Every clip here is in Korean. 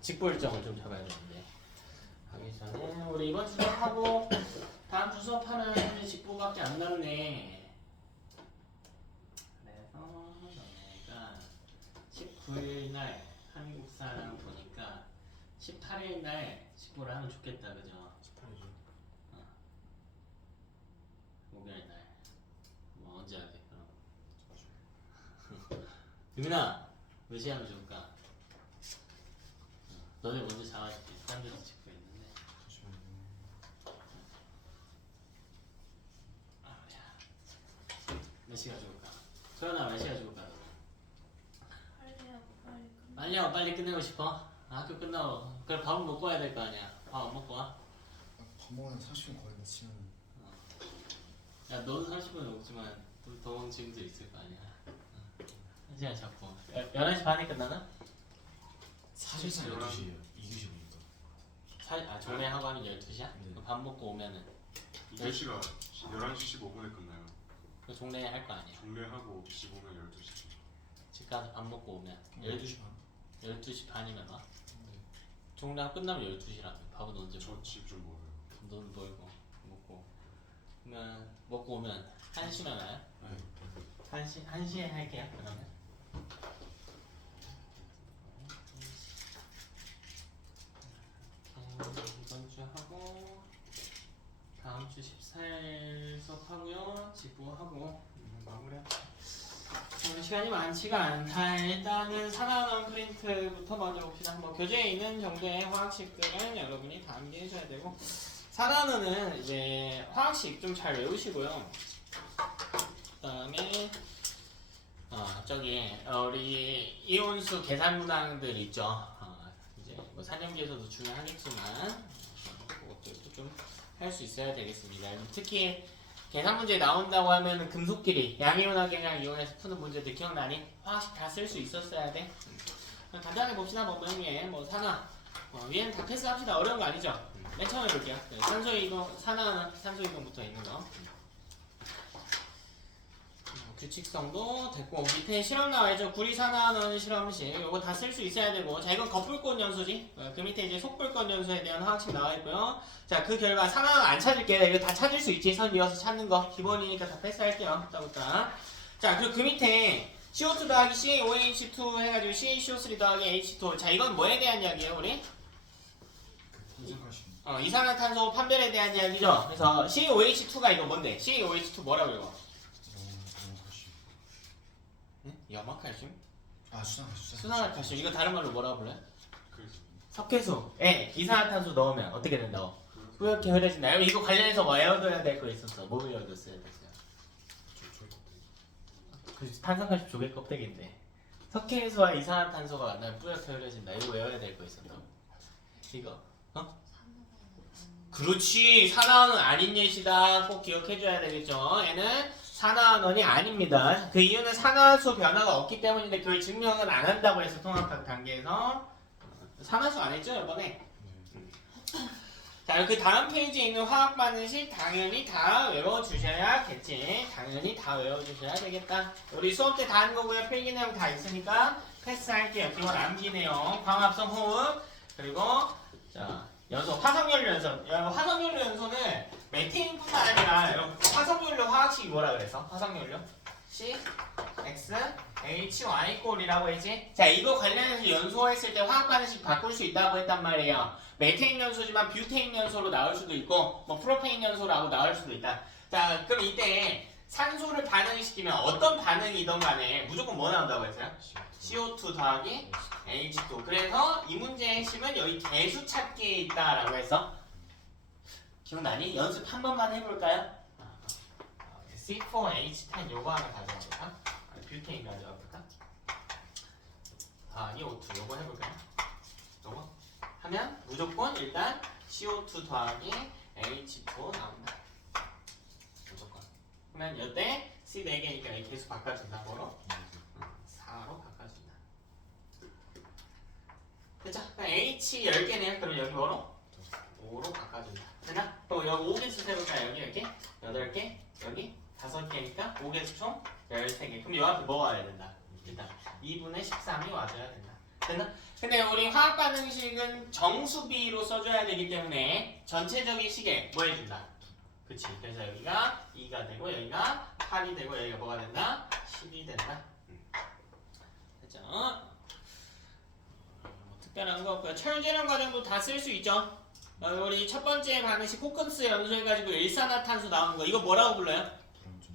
직보 일정을 좀 잡아야 되는데 하기 전에 우리 이번 수업하고 다음 주 수업하는 현재 직보밖에 안 남네. 그래서 너네가 19일 날 한국사랑 보니까 18일 날 직보를 하면 좋겠다, 그죠? 18일이요. 목요일 날. 뭐 언제 하게? 그럼. 유민아, 몇 시에 하면 좋을까? 너네 먼저 잡아줄게. 딴 데서 직보 있는데. 잠시만요. 몇 시가 좋을까? 소연아, 몇 시가 좋을까? 빨리 하고 빨리 끝내. 빨리 하고 빨리 끝내고 싶어? 학교 끝나고 그래 밥은 먹고 와야 될 거 아니야. 밥 안 먹고 와? 밥 먹는 30분 걸린다 치면 야 너도 30분 먹지만 또 더운 친구도 있을 거 아니야. 1시간 잡고 11시 반에 끝나나? 사실상 12시에요. 2교시보니까. 종례하고 하면 12시야? 네. 밥 먹고 오면은 2교시가 11시 15분에 끝나요. 그 종례 할 거 아니야. 종례하고 15분 12시. 집 가서 밥 먹고 오면 12시 반. 12시 반이면 와? 네. 종례하고 끝나면 12시라며. 밥은 언제 먹어? 저 집 좀 먹어요. 돈 벌고 먹고 그러면 먹고 오면 1시면 와요? 네. 1시에 할게요 그러면. 이번 주 하고 다음 주 14일 수업하고요. 직보하고 마무리합시다. 오늘 시간이 많지가 않다. 일단은 산화원 프린트부터 먼저 봅시다. 뭐 교재에 있는 정도의 화학식들은 여러분이 다 암기해줘야 되고 산화원은 이제 화학식 좀 잘 외우시고요. 그다음에 우리 이온수 계산 문항들 있죠. 이제 뭐 4년기에서도 중요하겠지만 그것들도 좀 할 수 있어야 되겠습니다. 특히 계산 문제 나온다고 하면 금속끼리 양이온하게랑 이온에서 푸는 문제들 기억나니? 화학식 다 쓸 수 있었어야 돼. 간단하게 봅시다. 뭐 모형에 뭐 산화 위에는 다 패스합시다. 어려운 거 아니죠? 맨 처음에 볼게요. 산소 이동, 산화는 산소 이동부터 있는 거. 규칙성도 됐고 밑에 실험 나와있죠. 구리산화는 실험식 이거 다 쓸 수 있어야 되고 자 이건 겉불권 연소지. 그 밑에 이제 속불권 연소에 대한 화학식 나와있고요. 자 그 결과 산화는 안 찾을게. 이거 다 찾을 수 있지. 선 이어서 찾는 거 기본이니까 다 패스할게요. 따부터. 자 그리고 그 밑에 CO2 더하기 CaOH2 해가지고 CaCO3 더하기 H2 자 이건 뭐에 대한 이야기예요 우리? 이상하시네. 이산화탄소 판별에 대한 이야기죠. 그래서 CaOH2가 이거 뭔데? CaOH2 뭐라고 이거? 염화칼슘? 수산화칼슘 이거 다른 말로 뭐라고 불러요? 그래서 석회수에 이산화탄소 넣으면 어떻게 된다고? 뿌옇게 흐려진다. 여러분 이거 관련해서 뭐 외워둬야 될 거 있었어. 뭐 외워뒀어야 됐어요? 그 탄산칼슘 조개 껍데기인데 석회수와 이산화탄소가 만나면 뿌옇게 흐려진다. 이거 외워야 될 거 있었다고. 이거 그렇지. 산화원은 아닌 예시다. 꼭 기억해줘야 되겠죠. 얘는 산화원이 아닙니다. 그 이유는 산화수 변화가 없기 때문인데 그걸 증명은 안 한다고 해서 통합학 단계에서 산화수 안 했죠 이번에. 자, 그 다음 페이지에 있는 화학 반응식 당연히 다 외워주셔야겠지. 당연히 다 외워주셔야 되겠다. 우리 수업 때 다 한 거고요. 필기 내용 다 있으니까 패스할게요. 기본 암기 내용, 광합성 호흡, 그리고 자 연소, 화석연료 연소. 화석연료 연소는 메테인뿐만 아니라 화석연료 화학식이 뭐라 그랬어? 화석연료? C, X, H, Y 꼴이라고 했지? 자 이거 관련해서 연소했을 때 화학 반응식 바꿀 수 있다고 했단 말이에요. 메테인 연소지만 뷰테인 연소로 나올 수도 있고 뭐 프로페인 연소라고 나올 수도 있다. 자 그럼 이때 산소를 반응시키면 어떤 반응이든 간에 무조건 뭐 나온다고 했어요? CO2 더하기 H2. 그래서 이 문제의 핵심은 여기 개수 찾기에 있다라고 해서 기억나니? 연습 한 번만 해볼까요? C4H10 요거 하나 가져와볼까? 뷰테인 가져와볼까? 이 O2 요거 해볼까요? 요거 하면 무조건 일단 CO2 더하기 H2 나온다. 무조건. 그러면 이때 C 4개니까 이 개수 바꿔준다. 뭐로? 4로 바꿔준다. 됐죠? 그럼 H 10개네요. 그럼 여기 뭐로? 5로 바꿔준다. 됐나? 그럼 여기 5개수 세볼까요? 여기 이렇게 8개, 여기 5개니까 5개수 총 13개. 그럼 요 앞에 뭐 와야 된다? 일단 2분의 13이 와줘야 된다. 됐나? 근데 우리 화학 반응식은 정수비로 써줘야 되기 때문에 전체적인 식에 뭐 해준다? 그치. 그래서 여기가 2가 되고 여기가 8이 되고 여기가 뭐가 된다? 10이 된다. 됐죠? 특별한 거 없고요. 철제량 과정도 다 쓸 수 있죠. 우리 첫 번째 반응식 호크스 연소해가지고 일산화탄소 나오는 거 이거 뭐라고 불러요?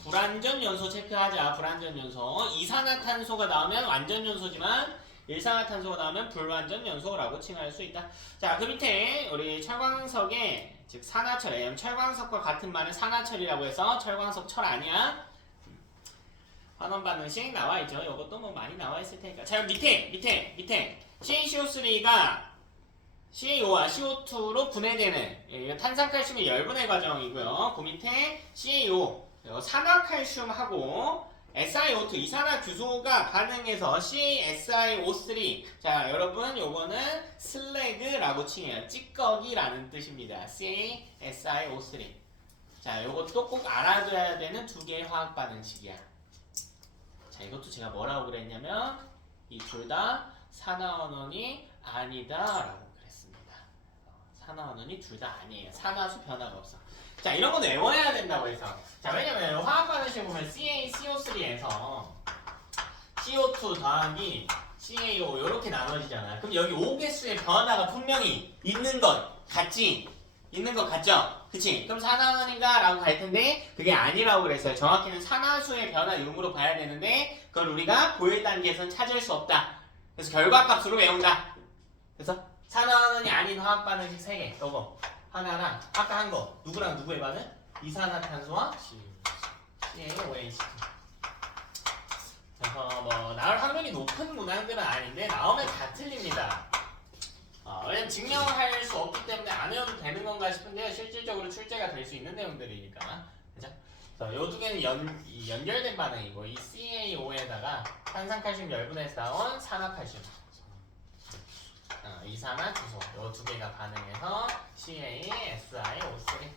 불완전 연소 체크하자. 불완전 연소. 이산화탄소가 나오면 완전 연소지만 일산화탄소가 나오면 불완전 연소라고 칭할 수 있다. 자, 그 밑에 우리 철광석에 즉 산화철, 철광석과 같은 말은 산화철이라고 해서 철광석 철 아니야. 환원 반응식 나와 있죠. 이것도 뭐 많이 나와 있을 테니까. 자, 밑에 CaCO3가 CaO와 CO2로 분해되는 탄산칼슘의 열분해 과정이고요. 그 밑에 CaO 산화칼슘하고 SiO2 이산화규소가 반응해서 CaSiO3. 자, 여러분 요거는 슬래그라고 칭해요. 찌꺼기라는 뜻입니다. CaSiO3. 자, 요것도 꼭 알아둬야 되는 두 개의 화학 반응식이야. 자, 이것도 제가 뭐라고 그랬냐면 이 둘 다 산화원원이 아니다라고 그랬습니다. 산화원원이 둘 다 아니에요. 산화수 변화가 없어. 자, 이런 건 외워야 된다고 해서. 자, 왜냐면 화학 반응식 보면 CaCO3에서 CO2 더하기 CaO 이렇게 나눠지잖아. 그럼 여기 5개수의 변화가 분명히 있는 것 같지? 있는 것 같죠? 그치? 그럼 산화원인가? 라고 갈 텐데 그게 아니라고 그랬어요. 정확히는 산화수의 변화 유무로 봐야 되는데 그걸 우리가 고일 단계에서는 찾을 수 없다. 그래서 결과값으로 외운다. 그래서 산화원이 아닌 화학 반응식 3개. 요거 하나랑 아까 한 거 누구랑 누구의 반응? 이산화탄소와 CaOH. 그래서 뭐 나올 확률이 높은 문항들은 아닌데 나오면 다 틀립니다. 왜냐면 증명할 수 없기 때문에 안 외워도 되는 건가 싶은데요. 실질적으로 출제가 될 수 있는 내용들이니까. 그죠? 그래서 요 두 개는 연결된 반응이고 이 CaO에다가 탄산칼슘 열분해서 나온 산화칼슘. 이산화규소 요 두 개가 반응해서 CaSiO3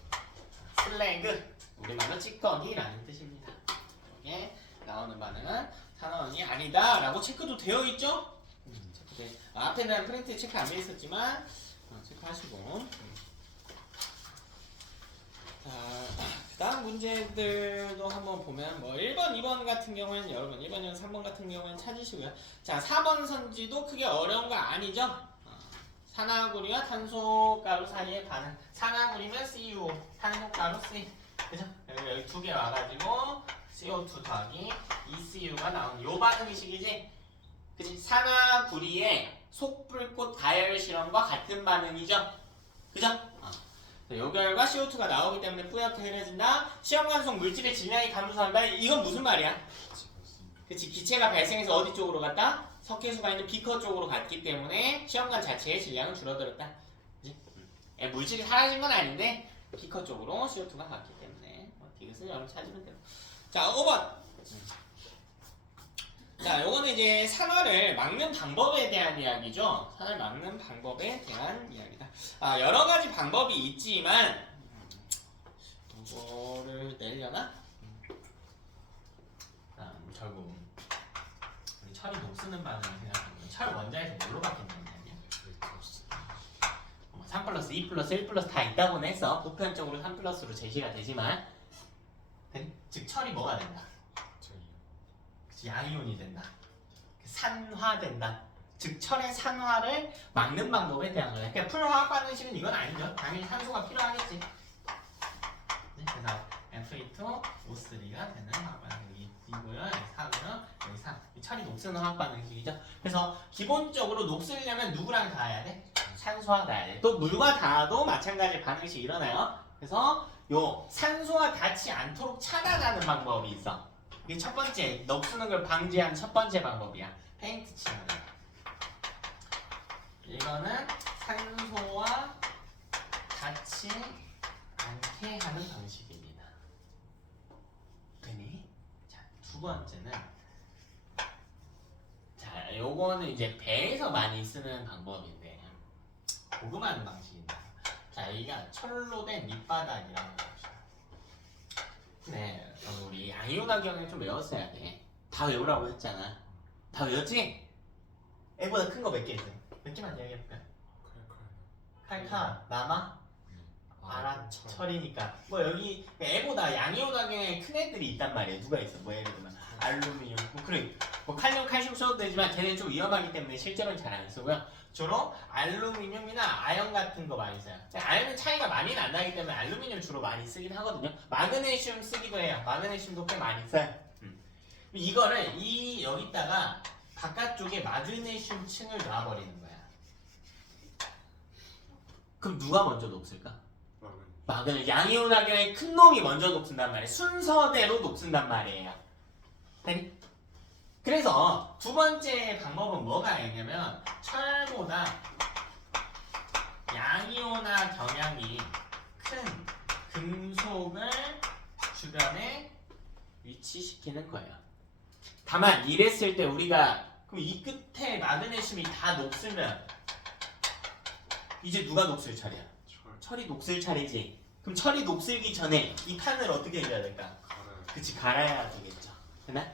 슬래그 우리말로 찌꺼기라는 뜻입니다. 이게 나오는 반응은 산화원이 아니다 라고 체크도 되어 있죠? 체크돼. 앞에는 프린트 체크 안 돼 있었지만 체크하시고. 자, 그 다음 문제들도 한번 보면 뭐 1번, 2번 같은 경우에는 여러분 1번, 2번, 3번 같은 경우에는 찾으시고요. 자, 4번 선지도 크게 어려운 거 아니죠? 산화구리와 탄소가루 사이의 반응. 산화구리면 CuO, 탄소가루 C. 그죠? 여기 두 개 와가지고 CO2 더하기 ECU가 나오는 요 반응식이지? 그치? 산화구리의 속불꽃 가열 실험과 같은 반응이죠? 그죠? 요 결과 CO2가 나오기 때문에 뿌옇게 흐려진다. 시험관속 물질의 질량이 감소한다. 이건 무슨 말이야? 그치? 기체가 발생해서 어디 쪽으로 갔다? 석회수가 있는 비커 쪽으로 갔기 때문에 시험관 자체의 질량은 줄어들었다. 그치? 물질이 사라진 건 아닌데 비커 쪽으로 CO2가 갔기 때문에 이것은 여러분 찾으면 돼요. 자, 5번. 자, 요거는 이제 산화를 막는 방법에 대한 이야기죠. 산화를 막는 방법에 대한 이야기다. 여러 가지 방법이 있지만 이거를 내려나? 결국 우리 철이 녹쓰는 반응을 생각하면 철 원자에서 뭘로 바뀐다는 얘기야? 3 플러스 2 플러스 1 플러스 다 있다고는 했어. 보편적으로 3 플러스로 제시가 되지만 즉 철이 뭐가 된다? 양이온이 된다. 산화된다. 즉 철의 산화를 막는 방법에 대한 거예요. 그러니까 풀화학 반응식은 이건 아니죠. 당연히 산소가 필요하겠지. 네, 그래서 F2O3가 되는 화학 반응식이고요. 여기 4고요. 여기 3. 철이 녹쓰는 화학 반응식이죠. 그래서 기본적으로 녹쓰려면 누구랑 닿아야 돼? 산소와 닿아야 돼. 또 물과 닿아도 마찬가지 반응식이 일어나요. 그래서 요 산소와 닿지 않도록 차단하는 방법이 있어. 이게 첫 번째, 녹쓰는 걸 방지하는 첫 번째 방법이야. 페인트 칠하는 거. 이거는 산소와 닿지 않게 하는 방식입니다. 되니? 자, 두 번째는 자, 요거는 이제 배에서 많이 쓰는 방법인데 고금하는 방식입니다. 자, 여기가 철로 된 밑바닥이라는 거죠. 네, 우리 양이온화 경향 좀 외웠어야 돼. 다 외우라고 했잖아. 다 외웠지? 애보다 큰 거 몇 개 있어요? 몇 개만 이야기해볼까요? 칼카, 나마, 아라철이니까 뭐 여기 애보다 양이온화경에 큰 애들이 있단 말이에요. 누가 있어? 뭐 예를 들면 알루미늄, 뭐 그래, 뭐 칼륨, 칼슘 써도 되지만 걔는 좀 위험하기 때문에 실제로는 잘 안 쓰고요. 주로 알루미늄이나 아연 같은 거 많이 써요. 아연은 차이가 많이 안 나기 때문에 알루미늄 주로 많이 쓰긴 하거든요. 마그네슘 쓰기도 해요. 마그네슘도 꽤 많이 써요. 이거를 여기다가 바깥쪽에 마그네슘 층을 놔버리는 거야. 그럼 누가 먼저 녹슬까? 마그네슘. 양이온화경의 큰 놈이 먼저 녹슨단 말이에요. 순서대로 녹슨단 말이에요. 되니? 그래서 두 번째 방법은 뭐가 있냐면 철보다 양이온화 경향이 큰 금속을 주변에 위치시키는 거예요. 다만 이랬을 때 우리가 그럼 이 끝에 마그네슘이 다 녹슬면 이제 누가 녹슬 차례야? 철이 녹슬 차례지. 그럼 철이 녹슬기 전에 이 판을 어떻게 해줘야 될까? 그치, 갈아야 되겠죠. 됐나?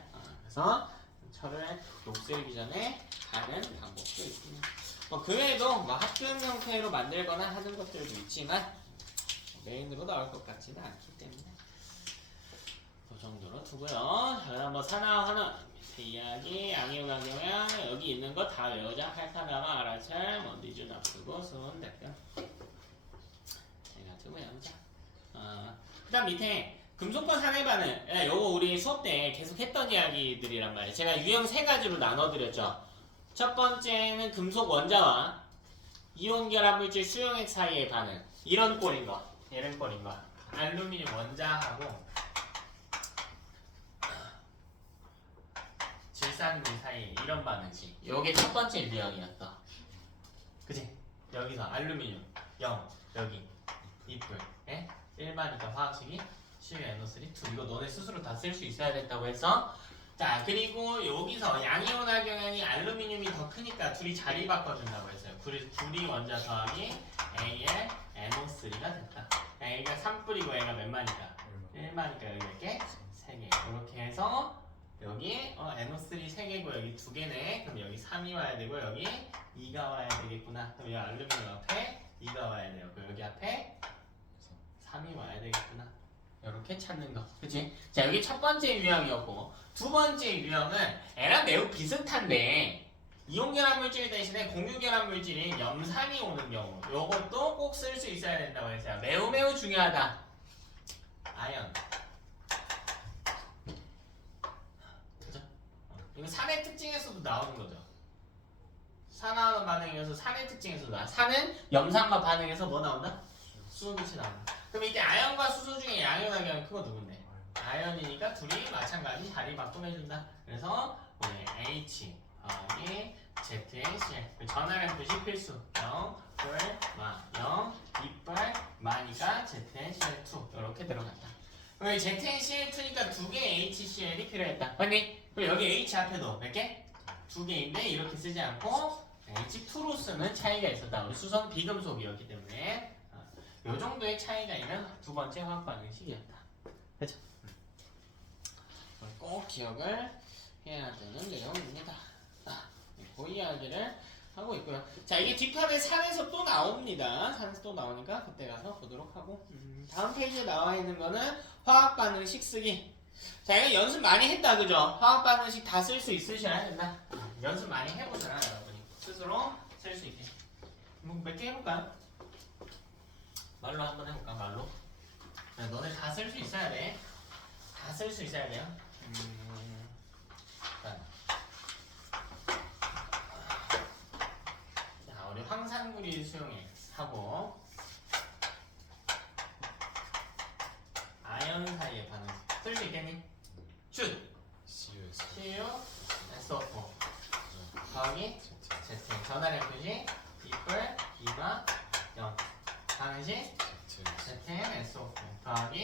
그래서 철을 녹슬기 전에 가는 방법도 있습니다. 그 외에도 뭐 합금 형태로 만들거나 하는 것들도 있지만 메인으로 나올 것 같지는 않기 때문에 그 정도로 두고요. 자, 그다음 뭐 산화 하나 이야기, 양이온화 경향 여기 있는 거 다 외우자. 칼카나마, 아라철, 뭐 니준 앞두고 수은 대표. 제가 두고 외우자. 그다음 밑에 금속과 산의 반응. 요거 우리 수업 때 계속 했던 이야기들이란 말이에요. 제가 유형 세 가지로 나눠드렸죠. 첫 번째는 금속 원자와 이온 결합 물질 수용액 사이의 반응. 이런 꼴인 거. 이런 꼴인 거. 알루미늄 원자하고 질산물 사이 이런 반응식. 요게 첫 번째 유형이었어. 그치? 여기서 알루미늄 0, 여기 2불, 예? 1마니까 화학식이 CuNO3 2. 이거 너네 스스로 다 쓸 수 있어야 된다고 해서. 자, 그리고 여기서 양이온화 경향이 알루미늄이 더 크니까 둘이 자리 바꿔준다고 했어요. 둘이 원자 더하기 AlNO3가 됐다. A가 3불이고 A가 몇 마니까? 1마니까 여기 몇 개? 3개. 이렇게 해서 여기 NO3 3개고 여기 2개네. 그럼 여기 3이 와야 되고 여기 2가 와야 되겠구나. 그럼 여기 알루미늄 앞에 2가 와야 돼요. 그럼 여기 앞에 3이 와야 되겠구나. 이렇게 찾는 거. 그치? 자, 여기 첫 번째 유형이었고 두 번째 유형은 얘랑 매우 비슷한데 이온결합 물질 대신에 공유결합 물질인 염산이 오는 경우 요것도 꼭 쓸 수 있어야 된다고 했어요. 매우 매우 중요하다. 아연. 그죠? 이거 산의 특징에서도 나오는 거죠. 산화하는 반응에서 산의 특징에서도 나와. 산은 염산과 반응해서 뭐 나온다? 수소빛이 나온다. 그럼 이때 아연과 수소 중에 양이온화 경향 그거 누군데? 아연이니까 둘이 마찬가지 자리 바꾸해준다. 그래서 우리 H 더하기 ZNCl 전화량 표시 필수 0, 뿔, 마, 0, 이빨, 마니까 ZNCl2 이렇게 들어간다. 그럼 ZNCl2니까 2개의 HCl이 필요했다. 맞니? 그럼 여기 H 앞에도 몇 개? 2개인데 이렇게 쓰지 않고 H2로 쓰는 차이가 있었다. 우리 수소는 비금속이었기 때문에 요 정도의 차이가 있는 두 번째 화학 반응식이었다. 그렇죠? 꼭 기억을 해야 되는 내용입니다. 그 이야기를 하고 있고요. 자, 이게 뒷판에 산에서 또 나옵니다. 산에서 또 나오니까 그때 가서 보도록 하고 다음 페이지에 나와 있는 거는 화학 반응식 쓰기. 자, 이거 연습 많이 했다, 그죠? 화학 반응식 다 쓸 수 있으셔야 된다. 연습 많이 해보잖아, 여러분이 스스로 쓸 수 있게. 뭐 몇 개 해볼까요? 말로 한번 해볼까? 말로? 야, 너네 다 쓸 수 있어야 돼. 다 쓸 수 있어야 돼요. 자, 우리 황산구리 수용액 하고 아연 사이의 반응 쓸 수 있겠니? 슛! CU SO4 더하기 Z 전화량 표시 이뿔 2가 0 반응식 ZN SO4 더하기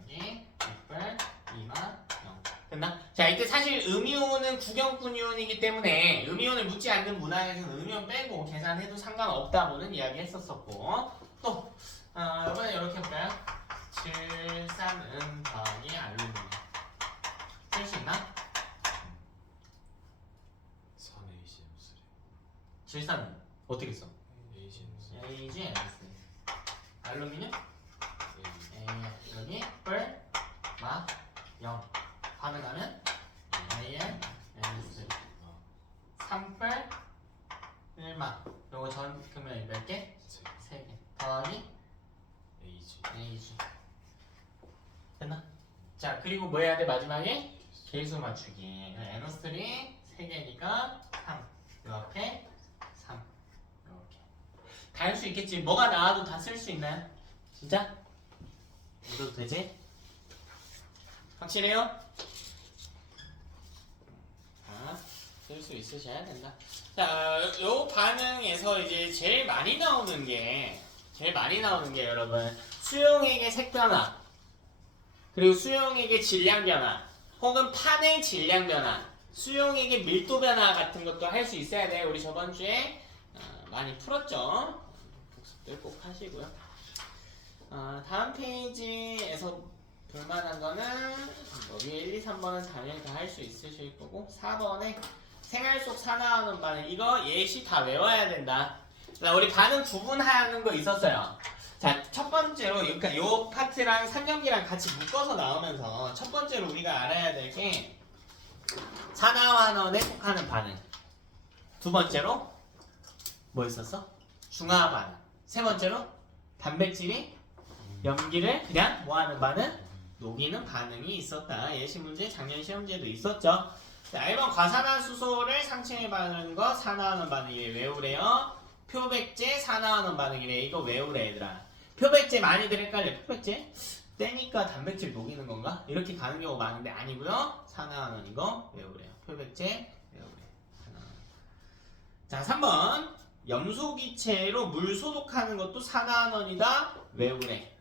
여기 이뿔 2가 0 됐나? 자, 이때 사실 음이온은 구경꾼 이온이기 때문에 음이온을 묻지 않는 문항에서는 음이온 빼고 계산해도 상관없다고는 이야기했었었고 또 이번에 이렇게 해볼까요? 질산은 더하기 알루미늄 쓸 수 있나? 3A 질산은 어떻게 써? 에이지 AG, NS. 알루미늄? A 여기 뿔, 마, 0. 반응하면 AN, NS. 3뿔, 1마. 요거 전 그러면 몇 개? 3개. 더하기 에이지 AG. 됐나? 자, 그리고 뭐 해야 돼? 마지막에 계수 맞추기. NO3 3개니까 3. 요 앞에 3. 이렇게. 다 할 수 있겠지. 뭐가 나와도 다 쓸 수 있나요? 진짜? 믿어도 되지? 확실해요? 쓸 수 있으셔야 된다. 자, 요 반응에서 이제 제일 많이 나오는 게 여러분 수용액의 색 변화, 그리고 수용액의 질량 변화, 혹은 판의 질량 변화, 수용액의 밀도 변화 같은 것도 할 수 있어야 돼요. 우리 저번 주에 많이 풀었죠. 복습들 꼭 하시고요. 다음 페이지에서 볼만한 거는 여기 1, 2, 3번은 당연히 다 할 수 있으실 거고 4번에 생활 속 산화하는 반응 이거 예시 다 외워야 된다. 자, 우리 반응 구분하는 거 있었어요. 자, 첫 번째로 그러니까 요 파트랑 3경기랑 같이 묶어서 나오면서 첫 번째로 우리가 알아야 될 게 산화환원에 속하는 반응. 두 번째로 뭐 있었어? 중화 반응. 세 번째로 단백질이 염기를 그냥 뭐 하는 반응? 녹이는 반응이 있었다. 예시 문제 작년 시험지에도 있었죠. 자, 1번 과산화수소를 상층에 바르는 거 산화하는 반응이래. 외우래요. 표백제 산화하는 반응이래. 이거 외우래 얘들아. 표백제 많이들 헷갈려. 표백제? 떼니까 단백질 녹이는 건가? 이렇게 가는 경우가 많은데 아니고요. 산화하는 이거 외우래요. 표백제 외우래. 자, 3번 염소기체로 물 소독하는 것도 산화환원이다. 외우래.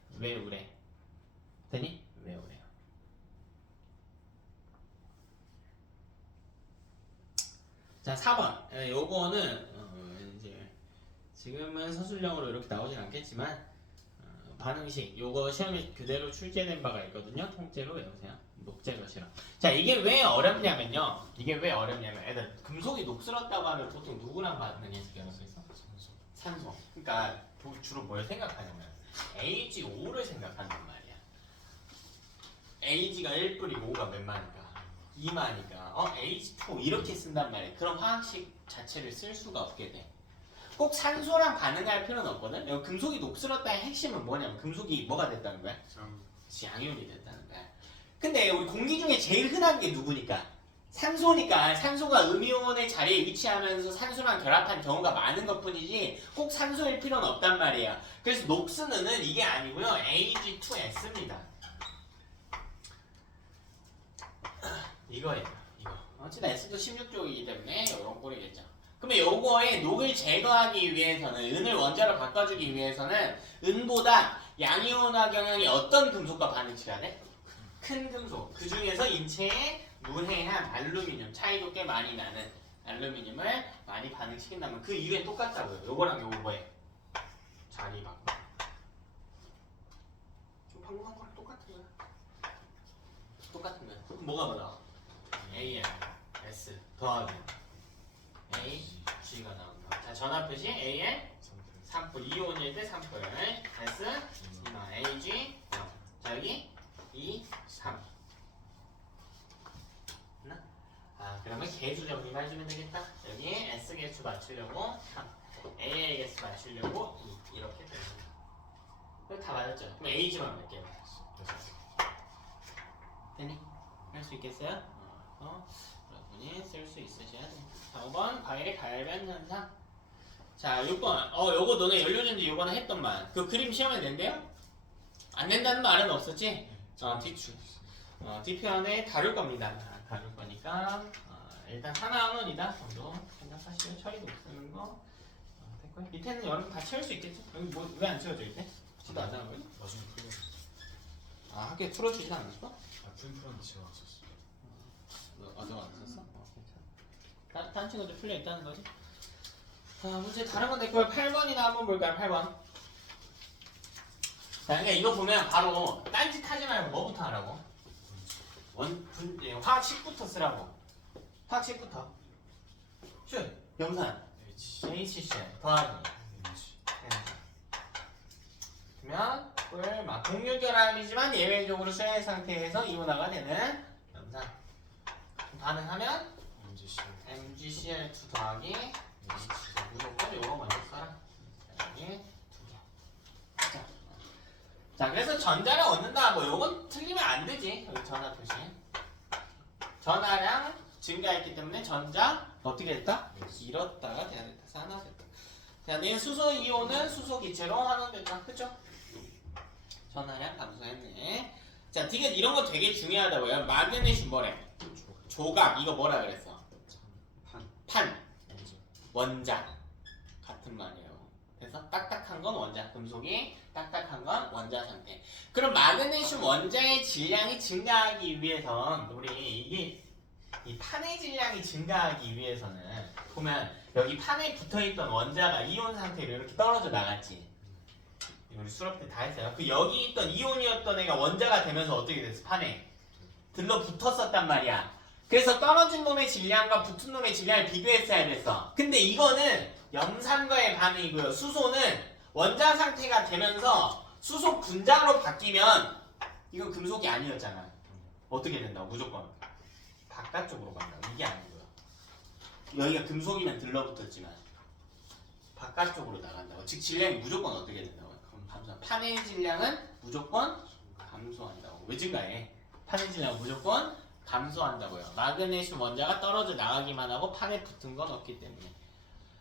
되니? 외우래요. 자, 4번. 요거는 이제 지금은 서술형으로 이렇게 나오진 않겠지만 반응식 요거 시험에 그대로 출제된 바가 있거든요. 통째로 외우세요. 녹제가 싫어. 자, 이게 왜 어렵냐면요. 애들 금속이 녹슬었다고 하면 보통 누구랑 반응해서 변화수 있어? 산소. 그러니까 주로 뭘 생각하냐면 AgO를 생각한단 말이야. Ag가 1뿌리고 5가 몇 마니까? 2마니까 H2 이렇게 쓴단 말이야. 그럼 화학식 자체를 쓸 수가 없게 돼. 꼭 산소랑 반응할 필요는 없거든. 여기 금속이 녹슬었다의 핵심은 뭐냐면 금속이 뭐가 됐다는 거야? 양이온이 됐다는 거야. 근데 우리 공기 중에 제일 흔한 게 누구니까? 산소니까 산소가 음이온의 자리에 위치하면서 산소랑 결합한 경우가 많은 것 뿐이지 꼭 산소일 필요는 없단 말이에요. 그래서 녹스는 이게 아니고요. Ag2S입니다. 이거예요. 이거. 어쨌든 S도 16쪽이기 때문에 이런 꼴이겠죠. 그러면 요거에 녹을 제거하기 위해서는 은을 원자로 바꿔주기 위해서는 은보다 양이온화 경향이 어떤 금속과 반응치해야 돼? 큰 금속. 그 중에서 인체에 무해한 알루미늄 차이도 꽤 많이 나는 알루미늄을 많이 반응시킨다면 그 이유엔 똑같다고요. 요거랑 요거 뭐예요? 자리 바꿔. 좀 방금 한 거랑 똑같은 거야. 똑같은 거야. 그럼 뭐가 나와? AL, S 더하기 A, G가 나온다. 자, 전압 표시 AL 3뿔, 이온일 때 3뿔, S 2마, AG 0. 자, 여기 2, 3. 됐나? 그러면 개수 정리만 해주면 되겠다. 여기 S 개수 맞추려고 3, AL 개수 맞추려고 2 이렇게 됩니다. 이거 다 맞았죠? 그럼 AG만 몇 개 맞았어? 되니? 할 수 있겠어요? 여러분이 쓸 수 있으셔야 돼요. 자, 5번 과일의 갈변 현상. 자, 6번 요거 너네 연료전지 요번에 했던 말. 그 그림 시험에 낸대요? 안 낸다는 말은 없었지? 뒤편에 다룰 겁니다. 다룰 거니까 일단 산화환원이다 정도 생각하시고 처리도 못 쓰는 거 됐고요. 밑에는 여러분 다 채울 수 있겠죠? 여기 뭐 왜 안 채워져 있대? 지도 안 나온 거니? 나중에 풀려. 학교에 풀어주지 않았어? 풀었는데 제가 안 썼어. 너가 안 썼어? 괜찮아. 다른 친구들 풀려 있다는 거지? 자, 문제 다른 건 됐고요. 8번이나 한번 볼까요? 8번. 자, 그러니까 이거 보면 바로 딴짓 하지 말고 뭐부터 하라고? 화학식부터 쓰라고. 화학식부터. 슛! 염산. HCl 더하기 H. 그러면 꿀막 동류결합이지만 예외적으로 수행 상태에서 이온화가 되는 염산. 반응하면 MgCl. MgCl2 더하기 HCl. 무조건 요거 먼저 써라. 여기 두 개. 자, 그래서 전자를 얻는다. 뭐 요건 틀리면 안 되지. 여기 전하 표시. 전하량 증가했기 때문에 전자 어떻게 됐다? 잃었다가 돼야 됐다. 산화됐다. 자, 내 수소 이온은 수소 기체로 환원됐다. 그쵸? 전하량 감소했네. 자, 디귿 이런 거 되게 중요하다고요. 마그네슘 뭐래? 조각. 이거 뭐라 그랬어? 판. Mg. 원자. 같은 말이에요. 그래서 딱딱한 건 원자. 금속이 딱딱한 건 원자 상태. 그럼 마그네슘 원자의 질량이 증가하기 위해선 우리 이 판의 질량이 증가하기 위해서는 보면 여기 판에 붙어있던 원자가 이온 상태로 이렇게 떨어져 나갔지. 우리 수업 때 다 했어요. 그 여기 있던 이온이었던 애가 원자가 되면서 어떻게 됐어? 판에 들러붙었었단 말이야. 그래서 떨어진 놈의 질량과 붙은 놈의 질량을 비교했어야 됐어. 근데 이거는 염산과의 반응이고요. 수소는 원자 상태가 되면서 수소 분자로 바뀌면 이건 금속이 아니었잖아. 어떻게 된다고? 무조건 바깥쪽으로 간다고. 이게 아니고요. 여기가 금속이면 들러붙었지만 바깥쪽으로 나간다고. 즉 질량이 무조건 어떻게 된다고? 감소. 판의 질량은 무조건 감소한다고. 왜 증가해? 판의 질량은 무조건 감소한다고요. 마그네슘 원자가 떨어져 나가기만 하고 판에 붙은 건 없기 때문에.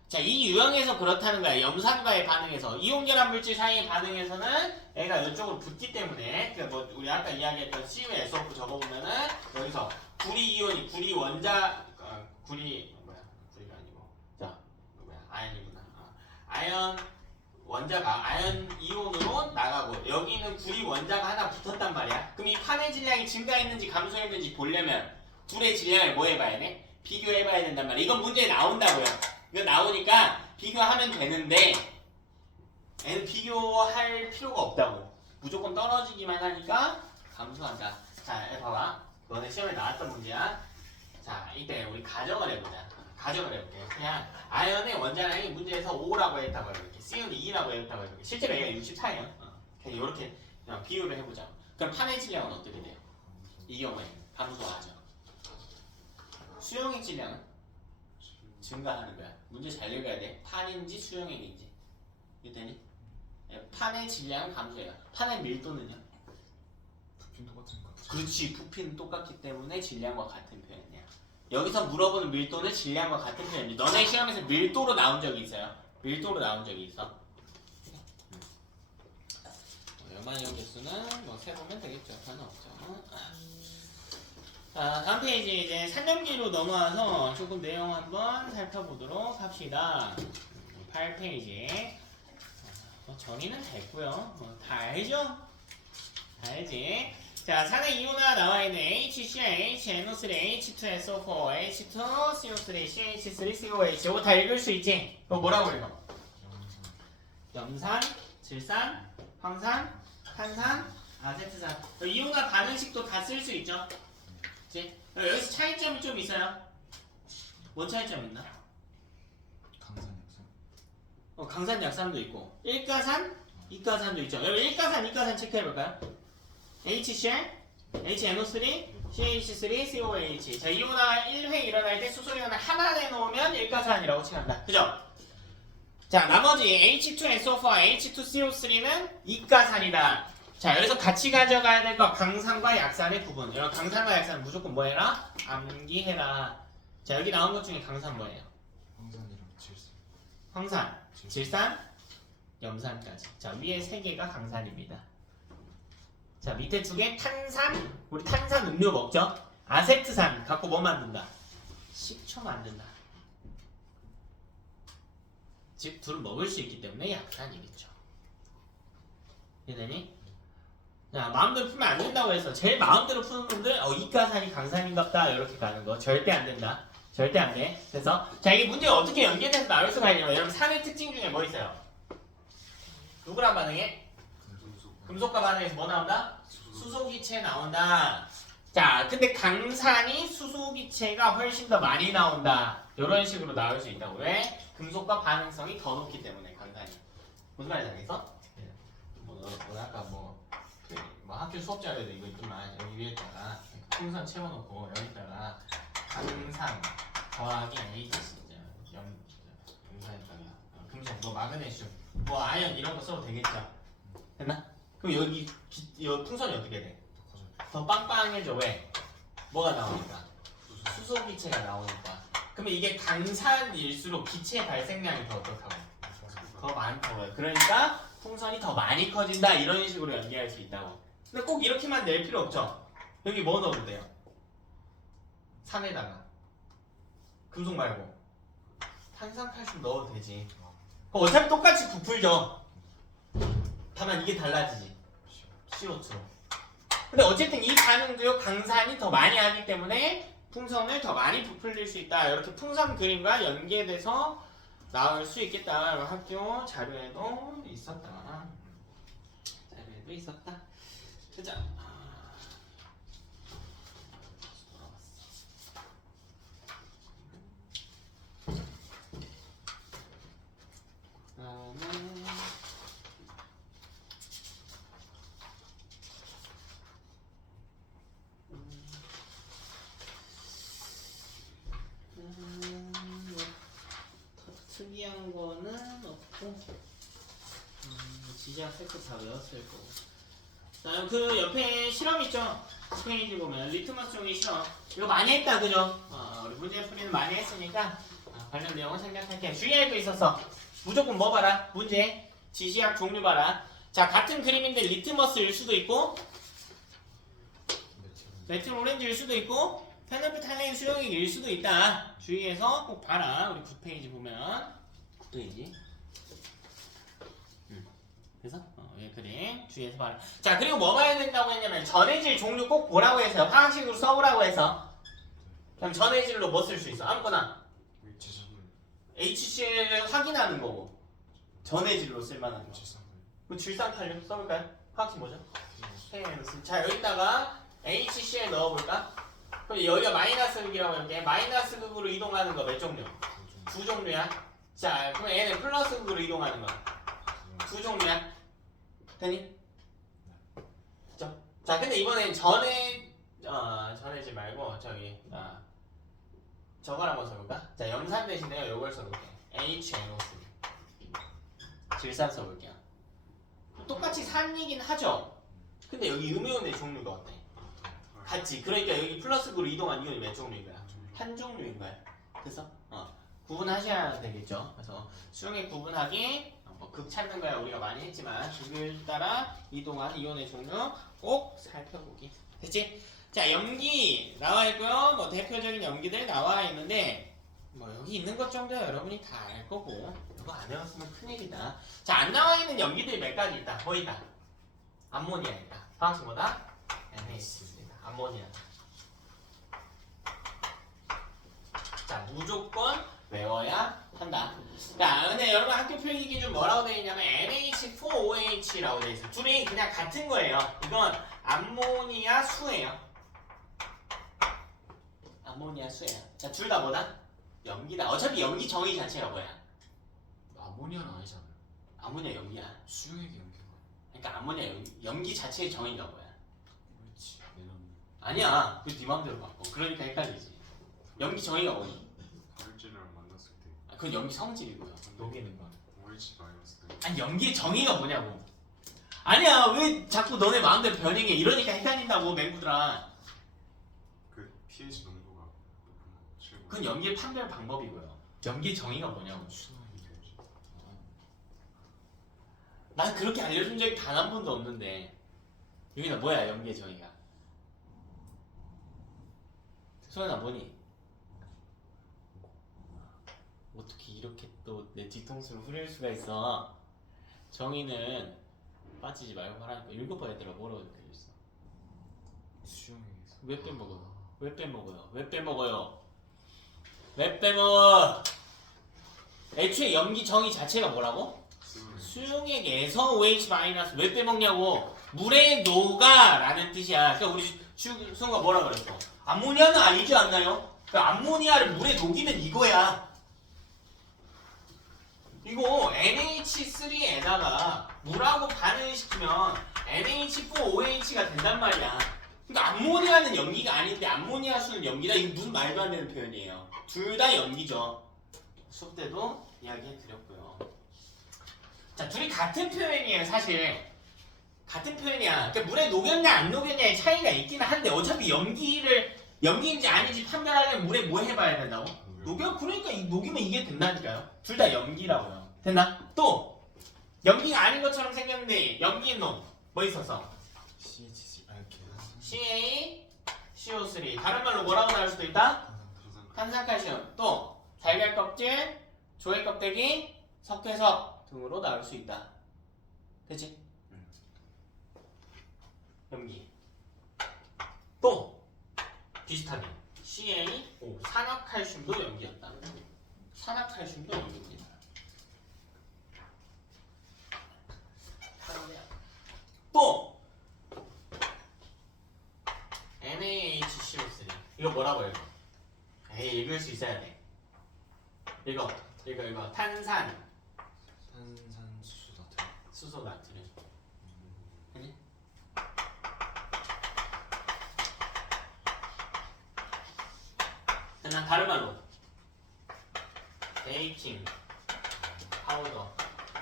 자, 이 유형에서 그렇다는 거야. 염산과의 반응에서 이온결합 물질 사이의 반응에서는 애가 이쪽으로 붙기 때문에 그러니까 뭐 우리 아까 이야기했던 CuSO4 적어보면은 여기서 구리 이온이 구리 원자 구리 뭐야 구리가 아니고 자 뭐야 아연이구나. 아연 원자가 아연 이온으로 나가고 여기는 구리 원자가 하나 붙었단 말이야. 그럼 이 판의 질량이 증가했는지 감소했는지 보려면 둘의 질량을 뭐 해봐야 돼? 비교해봐야 된단 말이야. 이건 문제에 나온다고요. 이거 나오니까 비교하면 되는데 얘는 비교할 필요가 없다고. 무조건 떨어지기만 하니까 감소한다. 자, 봐봐. 너네 시험에 나왔던 문제야. 자, 이때 우리 가정을 해보자. 가정을 해볼게. 그냥 아연의 원자량이 문제에서 5라고 했다고 해볼게. C는 2라고 했다고 해볼게. 실제로 얘가 64예요. 그냥 이렇게 그냥 비교를 해보자. 그럼 판의 질량은 어떻게 돼요? 이 경우에 감소하죠. 수용액 질량은 증가하는 거야. 문제 잘 읽어야 돼. 판인지 수용액인지. 이때니 판의 질량은 감소해요. 판의 밀도는요? 부핀 똑같으니까. 그렇지. 부피는 똑같기 때문에 질량과 같은 표현이야. 여기서 물어보는 밀도는 질량과 같은 표현이야. 너네 시험에서 밀도로 나온 적이 있어요? 밀도로 나온 적이 있어? 열만용 개수는 뭐 세보면 되겠죠. 상관없죠. 자, 다음 페이지 이제 3년기로 넘어와서 조금 내용 한번 살펴보도록 합시다. 8페이지. 정의는 됐고요. 다 알죠? 다 알지? 자, 산의 이온화 나와있는 HCl, HNO3, H2SO4, H2CO3, CH3COH 이거 다 읽을 수 있지? 이거 뭐라고 읽어? 염산, 질산, 황산, 탄산, 아세트산. 이온화 반응식도 다 쓸 수 있죠? 그치? 여기서 차이점이 좀 있어요. 뭔 차이점 있나? 강산 약산. 강산 약산도 있고 1가산, 2가산도 있죠. 여러분 1가산, 2가산 체크해볼까요? HCl, HNO3, CH3COH. 자, 이온화가 1회 일어날 때 수소이온을 하나 내놓으면 1가산이라고 칭한다. 그죠? 자, 나머지 H2SO4, H2CO3는 2가산이다. 자, 여기서 같이 가져가야 될 거 강산과 약산의 구분. 여러분 강산과 약산은 무조건 뭐 해라? 암기해라. 자, 여기 나온 것 중에 강산 뭐예요? 황산이랑 질산. 황산, 질산, 염산까지. 자, 위에 3개가 강산입니다. 자, 밑에 2개 탄산. 우리 탄산 음료 먹죠? 아세트산 갖고 뭐 만든다? 식초 만든다. 즉 둘을 먹을 수 있기 때문에 약산이겠죠. 이해되니? 자, 마음대로 풀면 안 된다고 해서 제일 마음대로 푸는 분들 이가산이 강산인갑다 이렇게 가는 거 절대 안 된다. 절대 안 돼. 그래서 자, 이게 문제가 어떻게 연계돼서 나올 수가 있냐면 여러분 산의 특징 중에 뭐 있어요? 누구랑 반응해? 금속과 반응해서 뭐 나온다? 수소기체 나온다. 자, 근데 강산이 수소기체가 훨씬 더 많이 나온다. 이런 식으로 나올 수 있다고. 왜? 금속과 반응성이 더 높기 때문에 강산이. 무슨 말인지 알겠어? 뭐 아까 뭐 학교 수업 자료에도 이거 있지만 여기 위에다가 풍선 채워놓고 여기다가 강산 더하기 H 염산에다가 금속 뭐 마그네슘 뭐 아연 이런 거 써도 되겠죠? 됐나? 그럼 여기 풍선이 어떻게 돼? 더 빵빵해져. 왜? 뭐가 나오니까? 수소 기체가 나오니까. 그러면 이게 강산일수록 기체 발생량이 더 어떡하고? 더 많다고요. 그러니까 풍선이 더 많이 커진다 이런 식으로 연기할 수 있다고. 근데 꼭 이렇게만 낼 필요 없죠. 여기 뭐 넣어도 돼요? 산에다가 금속 말고 탄산칼슘 넣어도 되지. 그럼 어차피 똑같이 부풀죠. 다만 이게 달라지지. CO2. 근데 어쨌든 이 반응도요 강산이 더 많이 하기 때문에 풍선을 더 많이 부풀릴 수 있다. 이렇게 풍선 그림과 연계돼서 나올 수 있겠다. 학교 자료에도 있었다. 자료에도 있었다. 자, 특이한 거는 없고 지지학 세트 다 외웠을 거고. 다음 그 옆에 실험 있죠? 페이지 보면 리트머스 종이 실험 이거 많이 했다 그죠? 우리 문제 풀이는 많이 했으니까 관련 내용은 생략할게. 주의할 거 있었어. 무조건 뭐 봐라? 문제 지시학 종류 봐라. 자 같은 그림인데 리트머스일 수도 있고 메틸 오렌지일 수도 있고 페놀프탈레인 수용액일 수도 있다. 주의해서 꼭 봐라. 우리 9페이지 보면 9페이지. 그래서 예 그림 주의해서 봐라. 자 그리고 뭐 봐야 된다고 했냐면 전해질 종류 꼭 보라고 해서 화학식으로 써보라고 해서. 그럼 전해질로 뭐 쓸 수 있어? 아무거나 HCl을 확인하는 거고 전해질로 쓸만한 거. 그 질산칼륨 써볼까요? 화학식 뭐죠? 자 여기다가 HCl 넣어볼까? 그럼 여기가 마이너스 극이라고 할게. 마이너스 극으로 이동하는 거 몇 종류? 두 종류야. 자 그럼 얘는 플러스 극으로 이동하는 거 두 종류야. 되니? 그쵸? 자 근데 이번엔 전해질 말고 저기 저걸 한번 써볼까? 자 염산 대신에 요걸 써볼게. HNO3 질산 써볼게요. 똑같이 산이긴 하죠? 근데 여기 음이온의 종류가 어때? 같지? 그러니까 여기 플러스로 이동한 이온이 몇 종류인 거야? 한 종류인 거야. 그래서 구분하셔야 되겠죠. 그래서 수용액 구분하기 극 찾는 거야 우리가 많이 했지만 극을 따라 이동한 이온의 종류 꼭 살펴보기. 됐지? 자 염기 나와 있고요. 뭐 대표적인 염기들 나와 있는데 뭐 여기 있는 것 정도야 여러분이 다 알 거고 이거 안 외웠으면 큰일이다. 자 안 나와 있는 염기들이 몇 가지 있다. 뭐 있다? 암모니아 있다. 방식 뭐다? NH 있다. 암모니아. 자 무조건 외워야 한다. 자 근데 여러분 학교 필기 기준 뭐라고 되어 있냐면 NH4OH라고 되어 있어요. 둘이 그냥 같은 거예요. 이건 암모니아 수예요. 암모니아 수예요. 자 둘 다 뭐다? 염기다. 어차피 염기 정의 자체가 뭐야? 아모니아는 아니잖아요. 아모니아 염기야. 수용액이 염기가. 그러니까 아모니아 염기 자체의 정의가 뭐야? 그렇지. 내는 아니야. 그 네 맘대로 바꿔. 그러니까 헷갈리지. 염기 정의가 뭐니? 다혈질이랑 만났을 때 그건 염기 성질이고요. 녹이는 건. OH 마이너스 아니 염기의 정의가 뭐냐고. 아니야 왜 자꾸 너네 마음대로 변형해. 이러니까 헷갈린다고 맹구들아. 그 pH 농도가 높으면 최고. 그건 염기의 판별 방법이고요. 염기의 정의가 뭐냐고. 수용액이 되지. 난 그렇게 알려준 적이 단 한 번도 없는데. 유민아 뭐야 염기의 정의가? 소연아 뭐니? 어떻게 이렇게 또 내 뒤통수를 후릴 수가 있어? 정의는 빠지지 말고 하라니까. 읽어봐 얘들아. 뭐라고 적혀있어? 수용액에서. 왜 빼먹어요? 왜 빼먹어요? 왜 빼먹어요? 왜 빼먹어? 애초에 염기 정의 자체가 뭐라고? 수용액에서 OH 마이너스. 왜 빼먹냐고? 물에 녹아 라는 뜻이야. 그러니까 우리 수영가 뭐라 그랬어? 암모니아는 아니지 않나요? 그 암모니아를 물에 녹이면 이거야. 이거 NH3에다가 물하고 반응을 시키면 NH4OH가 된단 말이야. 그러니까 암모니아는 염기가 아닌데 암모니아 수는 염기다. 이거 무슨 말도 안 되는 표현이에요. 둘 다 염기죠. 수업 때도 이야기해 드렸고요. 자, 둘이 같은 표현이에요, 사실. 같은 표현이야. 그러니까 물에 녹였냐 안 녹였냐의 차이가 있긴 한데 어차피 염기인지 아닌지 판별하려면 물에 뭐 해봐야 된다고? 녹여? 그러니까 녹이면 이게 된다니까요. 둘 다 염기라고요. 됐나? 또 염기가 아닌 것처럼 생겼는데 염기인 놈 뭐 있었어? CHC 이렇게 CA, CO3. 다른 말로 뭐라고 나올 수도 있다? 탄산칼슘. 또 달걀 껍질, 조개 껍데기, 석회석 등으로 나올 수 있다. 됐지? 염기. 또 비슷하게 CaO 산화칼슘도 염기였다. 산화칼슘도 염기입니다. 또 NaHCO3 이거 뭐라고 해요? 에이 읽을 수 있어야 돼. 이거 탄산 탄산수소 나트륨. 수소 나트륨. 아니? 난 다른 말로 베이킹 파우더.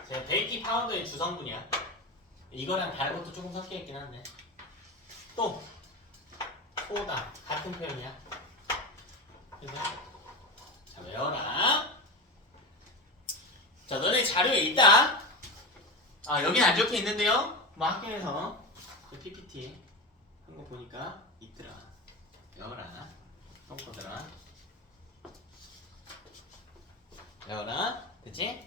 제가 베이킹 파우더의 주성분이야. 이거랑 다른 것도 조금 섞여 있긴 한데. 또 소다 같은 표현이야. 그래서 자 외워라. 자 너네 자료에 있다. 아 여긴 안 적혀 있는데요. 뭐 학교에서 PPT 한 거 보니까 있더라. 외워라. 똥꼬들아. 외워라. 됐지?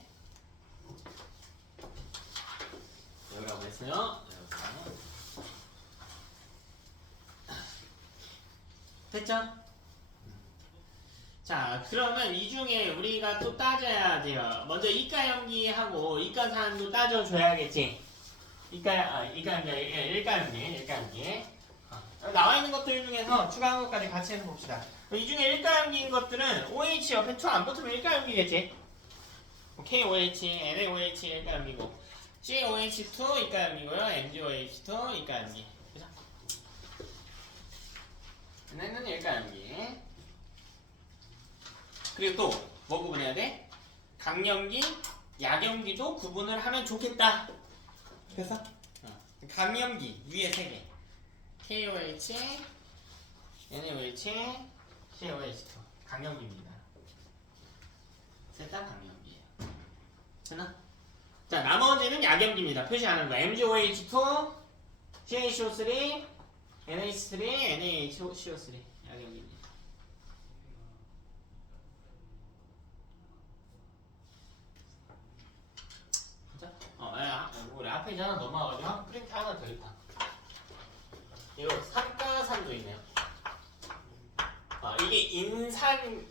외우라고 했어요. 외우라. 됐죠? 자, 그러면 이 중에 우리가 또 따져야 돼요. 먼저 이가염기하고 이가산도 따져줘야겠지. 일가염기. 나와 있는 것들 중에서 추가한 것까지 같이 해서 봅시다. 이 중에 일가염기인 것들은 OH 옆에 2 안 붙으면 일가염기겠지. KOH, NaOH 일가염기고 COH2 일가염기고요. MgOH2 일가염기. 그죠? 얘는 일가염기. 그리고 또 뭐 구분해야 돼? 강염기, 약염기도 구분을 하면 좋겠다. 그래서 강염기 위에 3개. KOH, NaOH, COH2 강염기입니다. 셋 다 강염기예요. 됐나? 자 나머지는 약염기입니다. 표시하는 거 MgOH2, CaCO3, NH3, NaCO3 약염기입니다. 우리 앞에 하나 넘어가가지고 프린트 하나 더 있다. 이거 산가산도 있네요. 이게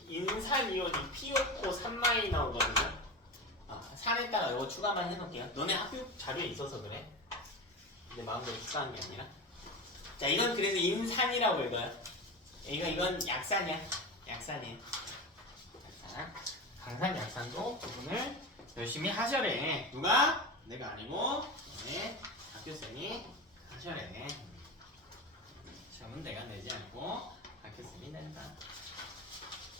인산이온이 PO4 3마이 나오거든요. 산에다가 이거 추가만 해놓을게요. 너네 학교 자료에 있어서 그래. 내 마음대로 추가한 게 아니라. 자 이건 그래서 인산이라고 읽어요. 이건 약산이야. 약산이에요. 약산. 강산 약산도 구분을 열심히 하셔래. 누가? 내가 아니고 네, 학교쌤이 하셔래. 시험은 내가 내지 않고 학교쌤이 낸다.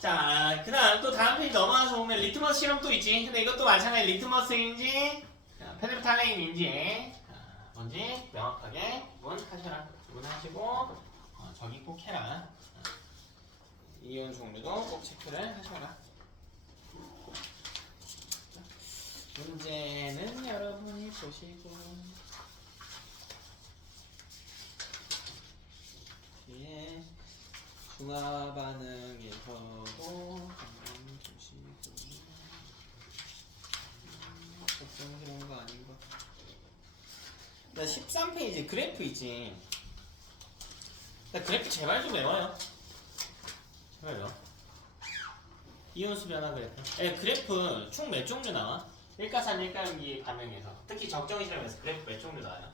자, 그 다음 또 다음 페이지 넘어가서 보면 리트머스 실험 또 있지. 근데 이것도 마찬가지 리트머스인지 페네르탈레인인지 뭔지 명확하게 구분하셔라. 구분하시고 저기 꼭 해라. 이온 종류도 꼭 체크를 하셔라. 문제는 여러분이 보시고 뒤에 중화 반응에서도 한번 보시고 걱정스러운 거 아닌 거. 13페이지 그래프 있지. 그래프 제발 좀 외워요. 제발 외워. 이온수 변화 그래프. 그래프 총 몇 종류 나와? 일가산 일가염기 반응에서 특히 적정 실험에서 그래프 몇 종류 나와요?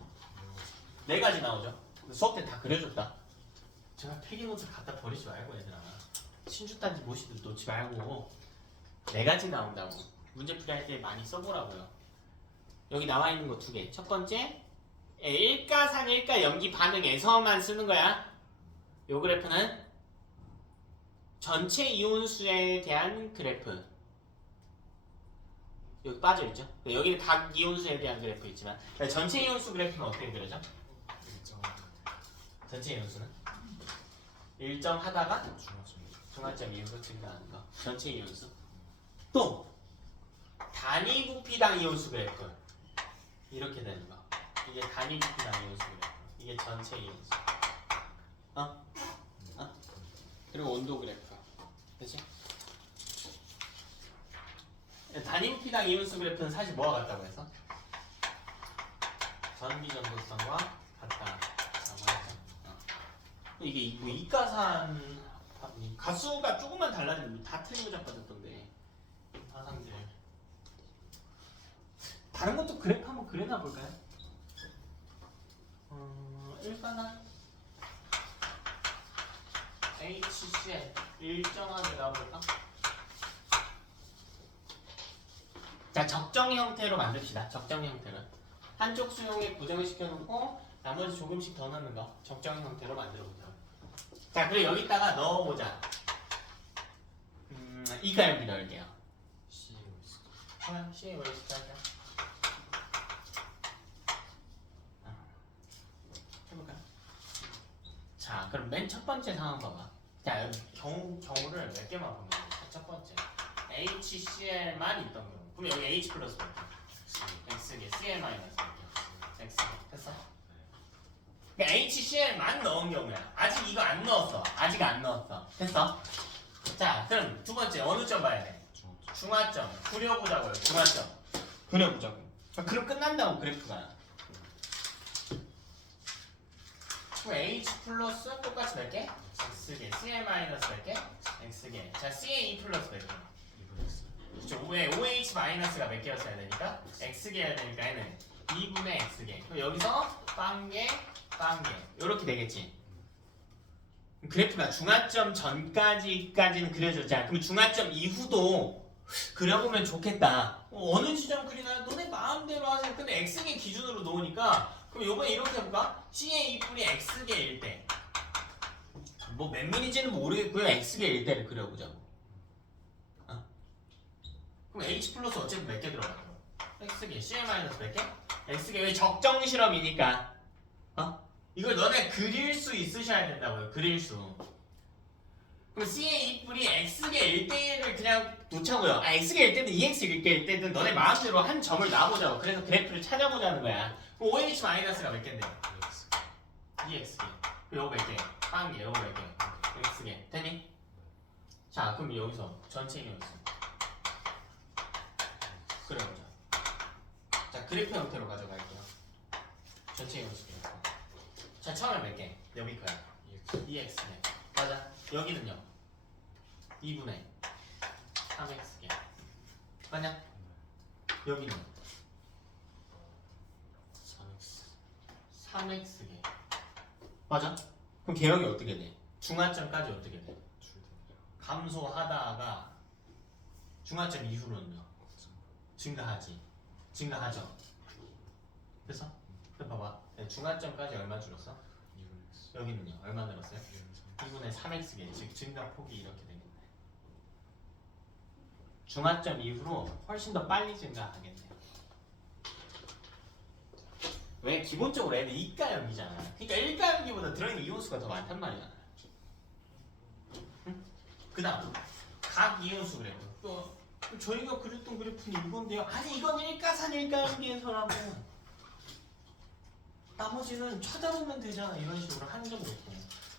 4가지 나오죠. 수업 때 다 그려줬다. 제가 필기노트 갖다 버리지 말고 얘들아. 신주단지 모시도 놓지 말고 4가지 나온다고. 문제풀이 할 때 많이 써보라고요. 여기 나와 있는 거 2개. 첫 번째, 일가산일가 염기 반응에서만 쓰는 거야. 요 그래프는 전체 이온수에 대한 그래프. 여기 빠져있죠? 여기는 각 이온수에 대한 그래프 있지만 전체 이온수 그래프는 어떻게 그려져? 일정 전체 이온수는? 일정하다가 중화점 중화점 이온수 증가하는 거. 전체 이온수. 또 단위 부피당 이온수 그래프. 이렇게 되는 거. 이게 단위 부피당 이온수 그래프. 이게 전체 이온수. 그리고 온도 그래프. 그치? 단위 부피당 이온수 그래프는 사실 뭐와 같다고 해서? 전기 전도성과 같다라고 해서. 이게 뭐 이가산 가수가 조금만 달라지면 다 틀린 거 잡아줬던데 화상들. 다른 것도 그래프 한번 그려놔 볼까요? 일반한 HCl 일정하게 나와볼까? 자, 적정 형태로 만듭시다. 적정 형태로 한쪽 수용에 고정을 시켜놓고 나머지 조금씩 더 넣는 거 적정 형태로 만들어보자. 자, 그리고 여기다가 넣어보자. 이가 여기 넣을게요. CEO 있어. CA 웨이스트 할까? 해볼까요? 자, 그럼 맨 첫 번째 상황 봐봐. 자, 여기 경우를 몇 개만 보면 돼. 첫 번째 HCl만 있던 경우. 그럼 여기 H 플러스 몇 개? X개, Cl 마이너스 몇 개? X. 됐어? 그러니까 HCl만 넣은 경우야. 아직 이거 안 넣었어. 아직 안 넣었어. 됐어? 자, 그럼 두 번째 어느 점 봐야 돼? 중화점 중화점. 그려보자고요. 중화점. 그려보자고. 그럼 끝난다고 그래프가. 그럼 H 플러스 똑같이 몇 개? X개. Cl 마이너스 몇 개? X개. 자, CA 플러스 몇 개? 2분의 X 그쵸. 왜 OH 마이너스가 몇 개였어야 되니까? X개여야 되니까 얘는 2분의 X개. 그럼 여기서 빵개, 빵개. 요렇게 되겠지. 그래프가 중화점 전까지는 그려졌잖아. 그럼 중화점 이후도 그려보면 좋겠다. 어느 지점 그리나요? 너네 마음대로 하세요. 근데 X개 기준으로 놓으니까 그럼 요번에 이렇게 해볼까? C의 2분이 X개일 때. 뭐 몇 밀인지는 모르겠고요. X개일 때를 그려보자고. 그럼 H 플러스 어쨌든 몇 개 들어가요? X개, CL 마이너스 몇 개? X개. 왜 적정 실험이니까. 이걸 너네 그릴 수 있으셔야 된다고요. 그릴 수. 그럼 C의 2분이 X개 1대1을 그냥 놓자고요. X개 1대든 2X 1대든 너네 마음대로 한 점을 놔보자고. 그래서 그래프를 찾아보자는 거야. 그럼 OH 마이너스가 몇 개인데요? 2X개. 요거 몇 개? 빵개. 요거 몇 개? X개. 됐니? 자, 그럼 여기서 전체 이온수 그려보자. 자, 그래프 형태로 가져갈게요. 전체 이온수 그래프. 자, 처음에 몇 개? 여기 거야. 2X개. 맞아. 여기는요? 2분의 3X개. 맞냐? 여기는 3X 3X개. 맞아? 그럼 개형이 어떻게 돼? 중화점까지 어떻게 돼? 줄됩니다. 감소하다가 중화점 이후로는요? 증가하지. 증가하죠. 됐어? 그럼 봐봐. 중화점까지 얼마 줄었어? 2분의 X 여기는요? 얼마 늘었어요? 2분의 3 2분의 3x개. 즉 증가폭이 이렇게 되겠네. 중화점 이후로 훨씬 더 빨리 증가하겠네. 왜? 기본적으로 애는 이가염기잖아. 그러니까 일가염기보다 들어있는 이온수가 더 많단 말이야. 응? 그 다음 각 이온수 그래프. 또 저희가 그렸던 그래프는 이건데요. 아니 이건 일가산 일가염기에서라고. 나머지는 찾아보면 되잖아. 이런 식으로 한점 놓고.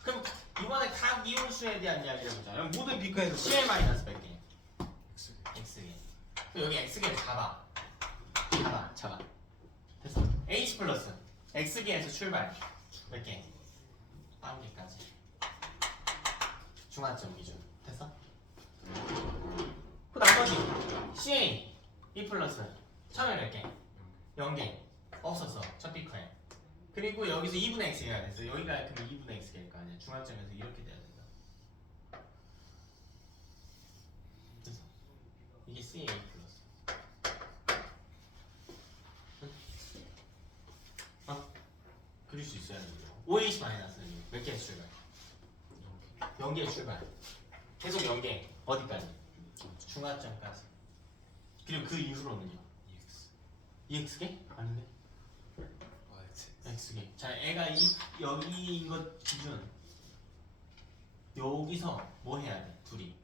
그럼 이번에 각 이온수에 대한 이야기를 해보자. 그럼 모든 비커에서 CL 마이너스 몇 개? X개 X개. 그럼 여기 X개를 잡아. 잡아. 됐어. H 플러스 X개에서 출발. 몇 개? 1개까지. 중화점 기준. 됐어? 그 나머지 CA 2 플러스 처음에 몇 개? 0개. 없었어. 첫 비커에. 그리고 여기서 2분의 x가 됐어. 여기가 그럼 2분의 x일 거 아니야. 중화점에서 이렇게 돼야 된다. 이게 CA 플러스. 그릴 수 있어야 돼요. OH 마이너스 몇 개의 출발? 0개의 출발. 계속 0개. 어디까지? 중화점까지. 그리고 그 이후로는요? EX개? 아닌데? X개. 자, 애가 여기인 것 기준. 여기서 뭐 해야 돼? 둘이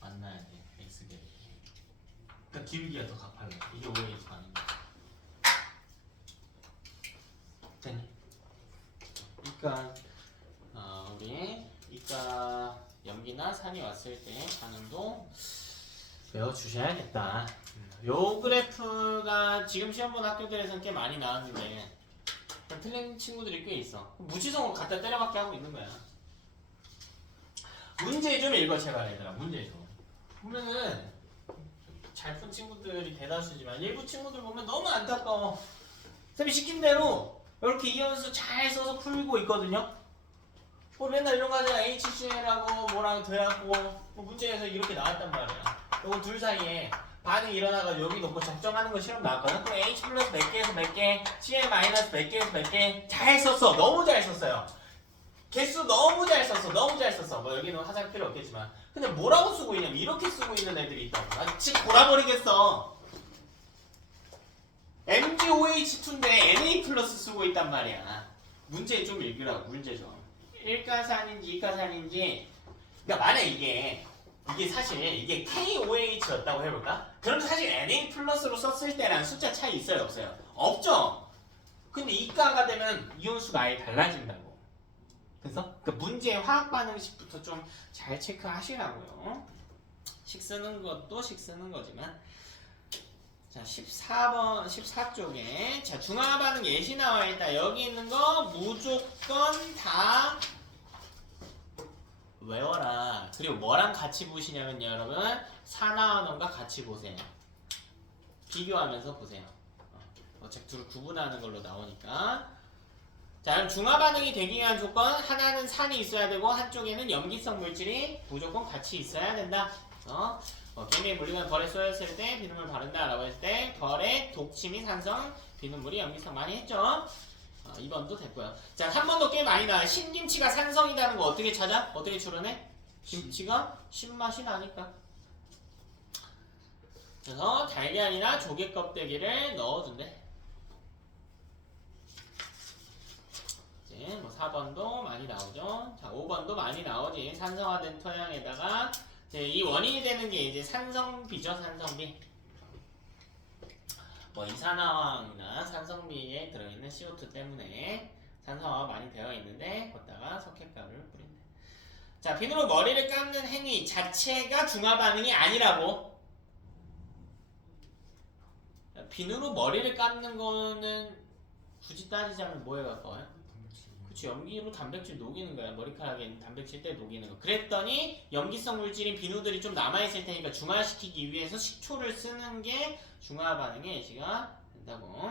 만나야 돼. X개. 그러니까 기울기가 더 가파르게. 이게 OH 아닌 거. 됐니? 그러니까 우리 이과 염기나 산이 왔을 때 반응도 배워주셔야겠다. 요 그래프가 지금 시험 본 학교들에서는 꽤 많이 나왔는데 틀린 친구들이 꽤 있어. 무지성으로 갖다 때려박기 하고 있는 거야. 문제 좀 읽어 제발 얘들아. 문제 좀. 보면은 잘 푼 친구들이 대다수지만 일부 친구들 보면 너무 안타까워. 쌤이 시킨 대로 이렇게 이연수 잘 써서 풀고 있거든요. 맨날 이런 거 하잖아. HCL하고 뭐랑 돼갖고 문제에서 이렇게 나왔단 말이야. 요거 둘 사이에 반응이 일어나가지고 여기 놓고 적정하는 거 실험 나왔거든. 그럼 H 플러스 몇 개에서 몇 개, CL 마이너스 몇 개에서 몇 개. 잘 썼어. 너무 잘 썼어요. 개수 너무 잘 썼어. 너무 잘 썼어. 뭐 여기는 화살 필요 없겠지만. 근데 뭐라고 쓰고 있냐면 이렇게 쓰고 있는 애들이 있다고. 나 진짜 돌아버리겠어. MgOH2인데 Na 플러스 쓰고 있단 말이야. 문제 좀 읽으라고. 문제 좀. 1가산인지 2가산인지. 그러니까 만약 이게 사실 이게 KOH였다고 해볼까? 그럼 사실 Na 플러스로 썼을 때랑 숫자 차이 있어요 없어요? 없죠? 근데 이가가 되면 이온수가 아예 달라진다고. 그래서 그 문제의 화학 반응식부터 좀 잘 체크하시라고요. 식 쓰는 것도 식 쓰는 거지만. 자, 14번, 14쪽에 자, 중화 반응 예시 나와 있다. 여기 있는 거 무조건 다 외워라. 그리고 뭐랑 같이 보시냐면요, 여러분. 산화원과 같이 보세요. 비교하면서 보세요. 어차피 둘을 구분하는 걸로 나오니까. 자, 그럼 중화 반응이 되기 위한 조건 하나는 산이 있어야 되고 한쪽에는 염기성 물질이 무조건 같이 있어야 된다. 개미의 물리관 벌에 쏘였을 때 비눗물 바른다 라고 했을 때 벌에 독침이 산성, 비눗물이 염기성 많이 했죠. 2번도 됐고요. 자, 3번도 꽤 많이 나와요. 신김치가 산성이라는 거 어떻게 찾아? 어떻게 추론해? 김치가 신맛이 나니까. 그래서 달걀이나 조개 껍데기를 넣어준대. 이제 뭐 4번도 많이 나오죠. 자, 5번도 많이 나오지. 산성화된 토양에다가 이 원인이 되는 게 이제 산성비죠. 산성비. 뭐 이산화황이나 산성비에 들어있는 CO2 때문에 산성화가 많이 되어 있는데 거기다가 석회가루를 뿌린다. 자, 비누로 머리를 감는 행위 자체가 중화 반응이 아니라고. 비누로 머리를 감는 거는 굳이 따지자면 뭐에 가까워요? 그치, 염기로 단백질 녹이는 거야. 머리카락에 있는 단백질 때 녹이는 거. 그랬더니 염기성 물질인 비누들이 좀 남아있을 테니까 중화시키기 위해서 식초를 쓰는 게 중화 반응의 예시가 된다고.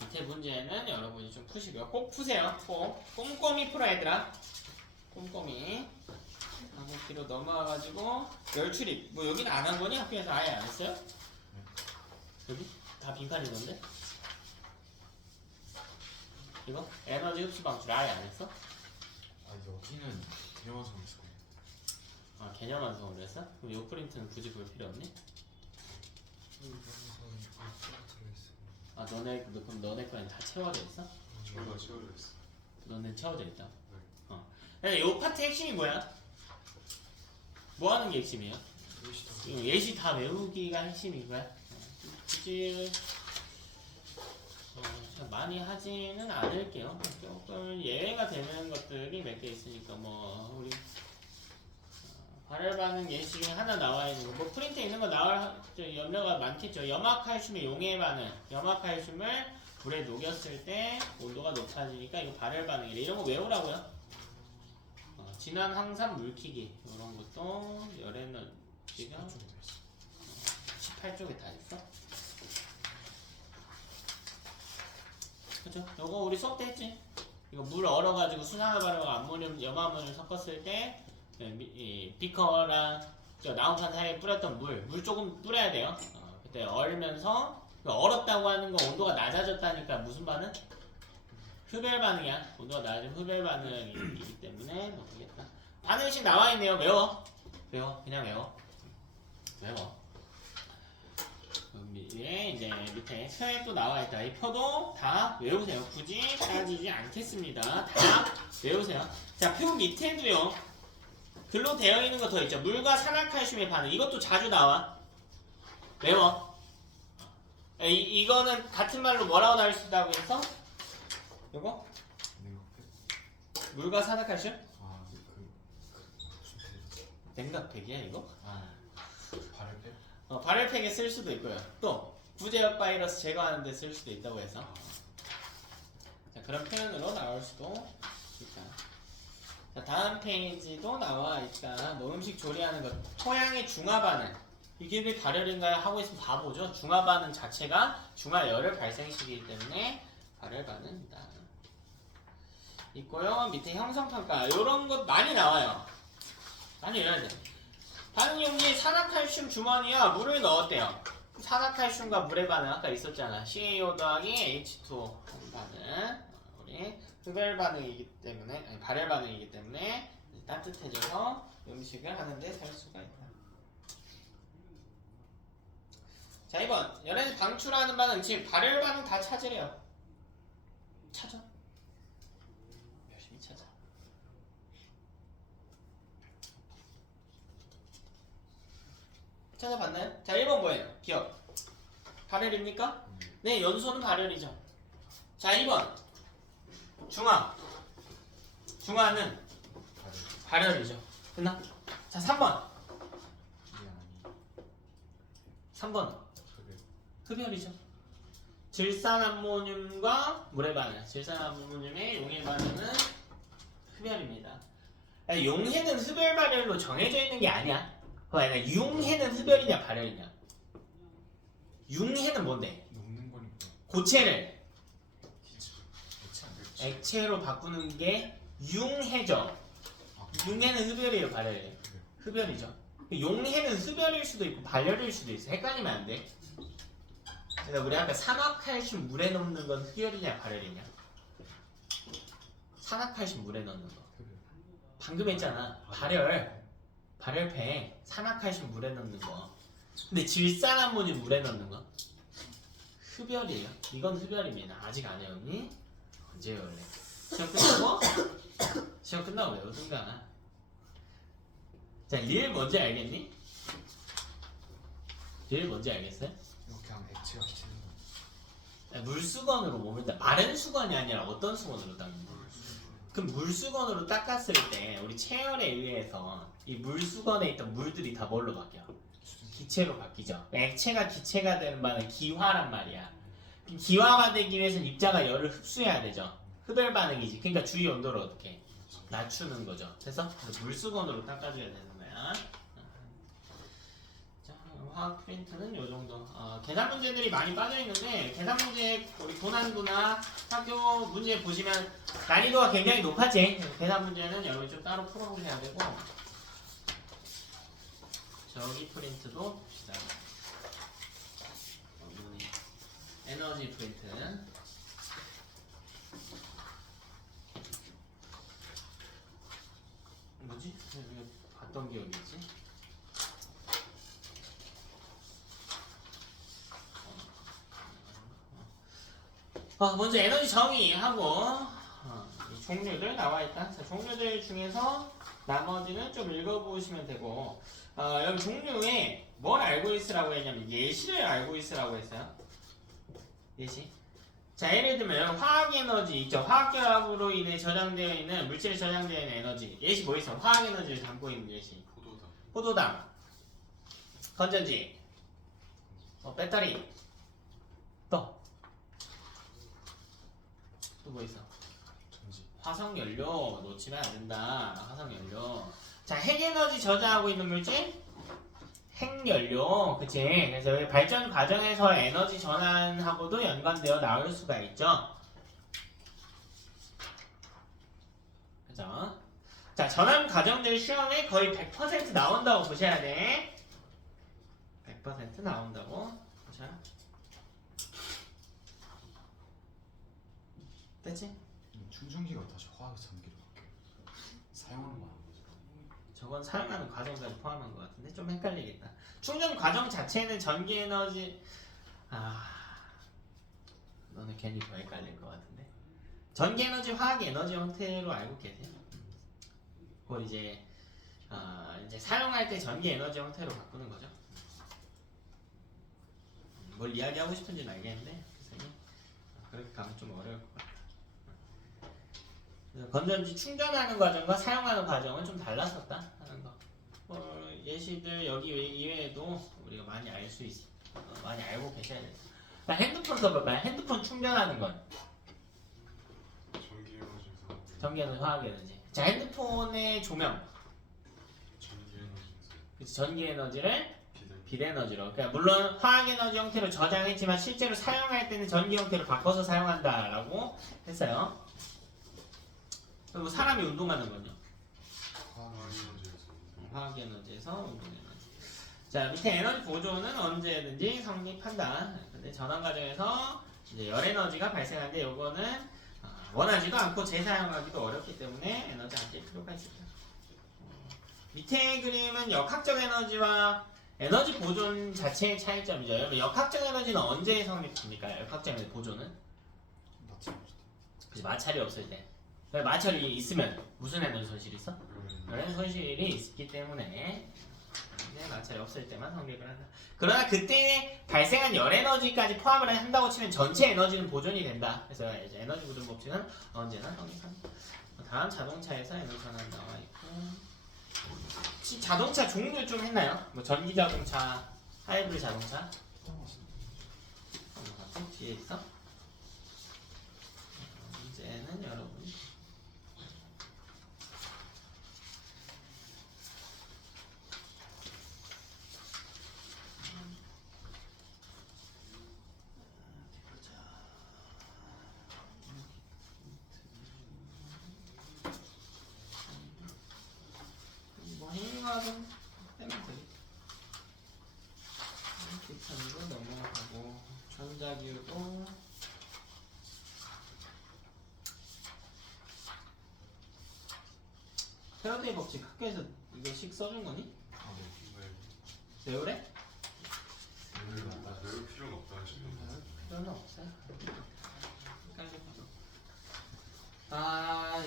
밑에 문제는 여러분이 좀 푸시고요. 꼭 푸세요. 꼭 꼼꼼히 풀어 얘들아. 꼼꼼히. 뒤로 넘어와가지고 열출입. 뭐 여기는 안 한 거니? 학교에서 아예 안 했어요? 여기? 다 빈칸이던데? 이거? 에너지 흡수 방출 아예 안 했어? 여기는 개념완성을 쓰고 아, 개념 완성을 했어? 그럼 요 프린트는 굳이 볼 필요 없니? 아, 그럼 너네 거는 다 채워져 있어? 저희가 채워져 있어. 너네 채워져 있다. 근데 요 파트 핵심이 뭐야? 뭐 하는 게 핵심이에요? 예시 다 외우기가 핵심인 거야? 굳이 많이 하지는 않을게요. 조금 예외가 되는 것들이 몇 개 있으니까 뭐 우리 발열 반응 예시 중에 하나 나와 있는 거, 뭐 프린트에 있는 거 나올 염료가 많겠죠. 염화칼슘의 용해 반응, 염화칼슘을 불에 녹였을 때 온도가 높아지니까 이거 발열 반응이래. 이런 거 외우라고요. 진한 항산 물키기 이런 것도 열에는 지금 18쪽에 다 있어. 그죠? 요거 우리 수업 때 했지? 이거 물 얼어가지고 수산화발효와 암모늄, 염화암모늄 섞었을 때 비커랑 저 나무판 사이에 뿌렸던 물 조금 뿌려야 돼요. 그때 얼면서 얼었다고 하는 건 온도가 낮아졌다니까 무슨 반응? 흡열 반응이야. 온도가 낮은 흡열 반응이기 때문에 뭐 되겠다. 반응식 나와 있네요. 외워. 그냥 외워. 위에 이제 밑에 표에 또 나와 있다. 이 표도 다 외우세요. 굳이 따지지 않겠습니다. 다 외우세요. 자, 표 밑에도요. 글로 되어 있는 거 더 있죠. 물과 산화칼슘의 반응. 이것도 자주 나와. 외워. 이거는 같은 말로 뭐라고 나올 수 있다고 했어? 요거? 물과 산화칼슘? 냉각팩이야 이거? 발열팩? 발열팩에 쓸 수도 있고요. 또 부재역 바이러스 제거하는 데 쓸 수도 있다고 해서 자, 그런 표현으로 나올 수도 있다. 자, 다음 페이지도 나와 있다. 녹음식 조리하는 것. 토양의 중화 반응. 이게 왜 발열인가요? 하고 있으면 바보죠. 중화 반응 자체가 중화열을 발생시키기 때문에 발열 반응이다. 있고요. 밑에 형성평가. 요런 것 많이 나와요. 많이 외워야 돼. 반응 용지에 산화칼슘 주머니와 물을 넣었대요. 산화칼슘과 물의 반응 아까 있었잖아. CaO 더하기 H2O 반응. 우리 흡열 반응이기 때문에 아니 발열 반응이기 때문에 따뜻해져서 음식을 하는데 살 수가 있다. 자, 2번 열에서 방출하는 반응. 지금 발열 반응 다 찾으래요. 찾아. 열심히 찾아. 찾아봤나요? 자, 1번 뭐예요? 기억. 발열입니까? 네, 연소는 발열이죠. 자, 2번 중화. 중화는 발열이죠. 끝나? 자, 3번. 3번 흡열이죠. 질산암모늄과 물의 반응. 질산암모늄의 용해 반응은 흡열입니다. 아니, 용해는 흡열 발열로 정해져 있는 게 아니야. 봐봐, 융해는 흡열이냐 발열이냐? 융해는 뭔데? 녹는 거니까. 고체를 그렇지 않겠지? 액체로 바꾸는 게 융해죠. 융해는 흡열이에요, 발열이에요? 흡열이죠. 용해는 흡열일 수도 있고 발열일 수도 있어. 헷갈리면 안 돼. 그러니까 우리 아까 산화칼슘 물에 넣는 건 흡열이냐 발열이냐? 산화칼슘 물에 넣는 거. 방금 했잖아. 발열팩 산화칼슘 물에 넣는 거. 근데 질산암모늄 물에 넣는 거 흡열이에요. 이건 흡열입니다. 아직 안 외웠니? 언제 외울래? 시험 끝나고 외우든가. 자, 릴 뭔지 알겠니? 릴 뭔지 알겠어요? 이거 그냥 액체가 튀는 거. 물수건으로 몸을 마른 수건이 아니라 어떤 수건으로 닦는 거야? 그럼 물수건으로 닦았을 때 우리 체열에 의해서 이 물수건에 있던 물들이 다 뭘로 바뀌어? 기체로 바뀌죠. 액체가 기체가 되는 바는 기화란 말이야. 기화가 되기 위해서는 입자가 열을 흡수해야 되죠. 흡열 반응이지. 그러니까 주위 온도를 어떻게 낮추는 거죠. 그래서 물수건으로 닦아줘야 되는 거야. 자, 화학 프린트는 요 정도. 계산 문제들이 많이 빠져 있는데 계산 문제 우리 고난도나 학교 문제 보시면 난이도가 굉장히 높았지. 계산 문제는 여러분 좀 따로 풀어보셔야 되고. 저기 프린트도 봅시다. 에너지 프린트. 뭐지? 이거 봤던 기억이 있지? 먼저 에너지 정의하고 이 종류들 나와 있다. 자, 종류들 중에서 나머지는 좀 읽어보시면 되고, 여기 종류에 뭘 알고 있으라고 했냐면 예시를 알고 있으라고 했어요. 예시. 자, 예를 들면 화학 에너지 있죠. 화학결합으로 인해 저장되어 있는 물질에 저장되어 있는 에너지. 예시 뭐 있어? 화학 에너지를 담고 있는 예시. 포도당, 건전지, 배터리, 또 뭐 있어? 전지. 화석연료 놓치면 안 된다. 화석연료. 자, 핵에너지 저장하고 있는 물질? 핵연료. 그치? 그래서 여기 발전 과정에서 에너지 전환하고도 연관되어 나올 수가 있죠. 그죠? 자, 전환 과정들 시험에 거의 100% 나온다고 보셔야 돼. 100% 나온다고 보셔. 됐지? 충전기가 다시 화학 전기로 바뀌어. 사용하는 거 아니야? 저건 사용하는 과정까지 포함한 것 같은데 좀 헷갈리겠다. 충전 과정 자체는 전기 에너지 너는 괜히 더 헷갈릴 것 같은데. 전기 에너지, 화학 에너지 형태로 알고 계세요? 그걸 이제 사용할 때 전기 에너지 형태로 바꾸는 거죠. 뭘 이야기하고 싶은지는 알겠는데 선생님 그렇게 가면 좀 어려울 것 같아. 건전지 충전하는 과정과 사용하는 과정은 좀 달랐었다 하는 거. 예시들 여기 이외에도 우리가 많이 알 수 있어. 많이 알고 계셔야 돼. 핸드폰 써볼까요? 핸드폰 충전하는 건 전기 에너지에서 전기 에너지, 화학 에너지. 자, 핸드폰의 조명, 전기 에너지에서 그치, 전기 에너지를 비대 빛 에너지로. 그러니까 물론 화학 에너지 형태로 저장했지만 실제로 사용할 때는 전기 형태로 바꿔서 사용한다라고 했어요. 그리고 사람이 운동하는 건요. 화학 에너지에서 화학 에너지에서 운동 에너지. 자, 밑에 에너지 보존은 언제든지 성립한다. 근데 전환 과정에서 이제 열 에너지가 발생하는데 요거는 원하지도 않고 재사용하기도 어렵기 때문에 에너지 아낄 필요가 있습니다. 밑에 그림은 역학적 에너지와 에너지 보존 자체의 차이점이죠. 여러분, 역학적 에너지는 언제 성립됩니까? 역학적 에너지 보존은? 그치, 마찰이 없을 때. 마찰이 있으면 무슨 에너지 손실이 있어? 열 손실이 있기 때문에 마찰이 없을 때만 성립을 한다. 그러나 그때 발생한 열 에너지까지 포함을 한다고 치면 전체 에너지는 보존이 된다. 그래서 이제 에너지 보존 법칙은 언제나 성립한다. 다음 자동차에서 에너지 전환 나와 있고, 혹시 자동차 종류 좀 했나요? 뭐 전기 자동차, 하이브리드 자동차? 뒤에 있어? 문제는 여러분. 뭐 행위가 좀 빼면 되겠다. 기판도 넘어가고 전자기유도 패러데이 법칙 학교에서 이거씩 써준 거니? 외우래? 외울 필요가 없다 하시는 필요는 없어요.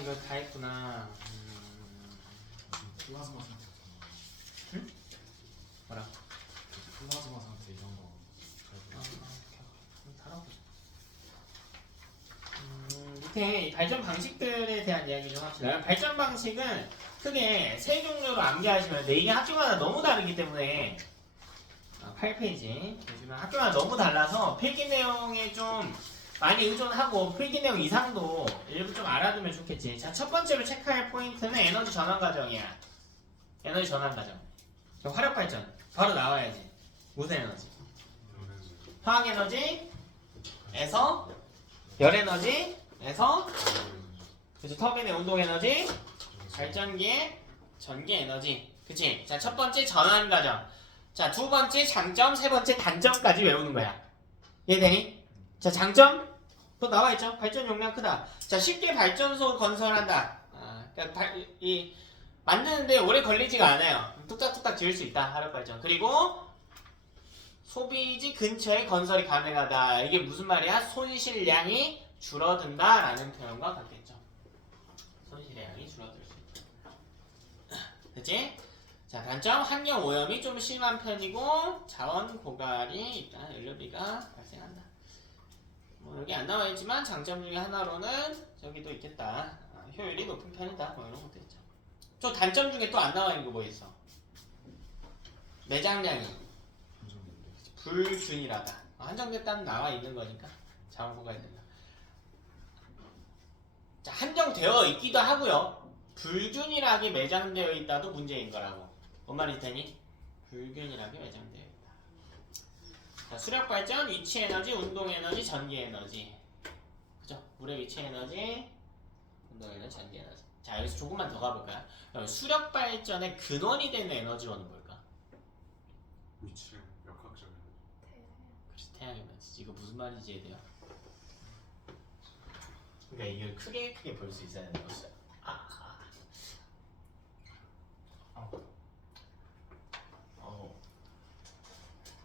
이거 다 했구나. 플라즈마 상태. 응? 뭐라? 플라즈마 상태 이런 거. 달아보자. 밑에 이 발전 방식들에 대한 이야기 좀 합시다. 발전 방식은 크게 세 종류로 암기하시면 돼. 이게 학교마다 너무 다르기 때문에 8페이지 보시면 학교마다 너무 달라서 필기 내용에 좀 많이 의존하고 필기 내용 이상도 일부 좀 알아두면 좋겠지. 자, 첫 번째로 체크할 포인트는 에너지 전환 과정이야. 에너지 전환 과정. 화력 발전 바로 나와야지. 무슨 에너지? 화학 에너지에서 열 에너지에서 그래서 터빈의 운동 에너지, 발전기의 전기 에너지. 그치? 자, 첫 번째 전환 과정. 자, 두 번째 장점, 세 번째 단점까지 외우는 거야. 이해되니? 자, 장점 또 나와 있죠. 발전 용량 크다. 자, 쉽게 발전소 건설한다. 그러니까 만드는데 오래 걸리지가 않아요. 뚝딱뚝딱 지을 수 있다. 화력 발전. 그리고 소비지 근처에 건설이 가능하다. 이게 무슨 말이야? 손실량이 줄어든다라는 표현과 같겠죠. 손실량이 줄어들 수 있다. 됐지? 자, 단점 환경 오염이 좀 심한 편이고 자원 고갈이 있다. 연료비가 발생한다. 뭐 여기 안 나와 있지만 장점 중에 하나로는 저기도 있겠다. 효율이 높은 편이다. 뭐 이런 것도 있죠. 또 단점 중에 또 안 나와 있는 거 뭐 있어? 매장량이 불균일하다. 한정됐다는 나와 있는 거니까 자원 고갈이 된다. 자, 한정되어 있기도 하고요. 불균일하게 매장되어 있다도 문제인 거라고. 뭔 말이 되니? 불균일하게 매장되어 있다. 자, 수력 발전, 위치 에너지, 운동 에너지, 전기 에너지. 그죠? 물의 위치 에너지, 운동 에너지, 전기 에너지. 자 여기서 조금만 더 가볼까요? 수력 발전의 근원이 되는 에너지원은 뭘까? 위치 역학적인 그렇지 태양 에너지. 이거 무슨 말인지 이해돼요? 그러니까 이걸 크게 볼 수 있어야 되는 거죠.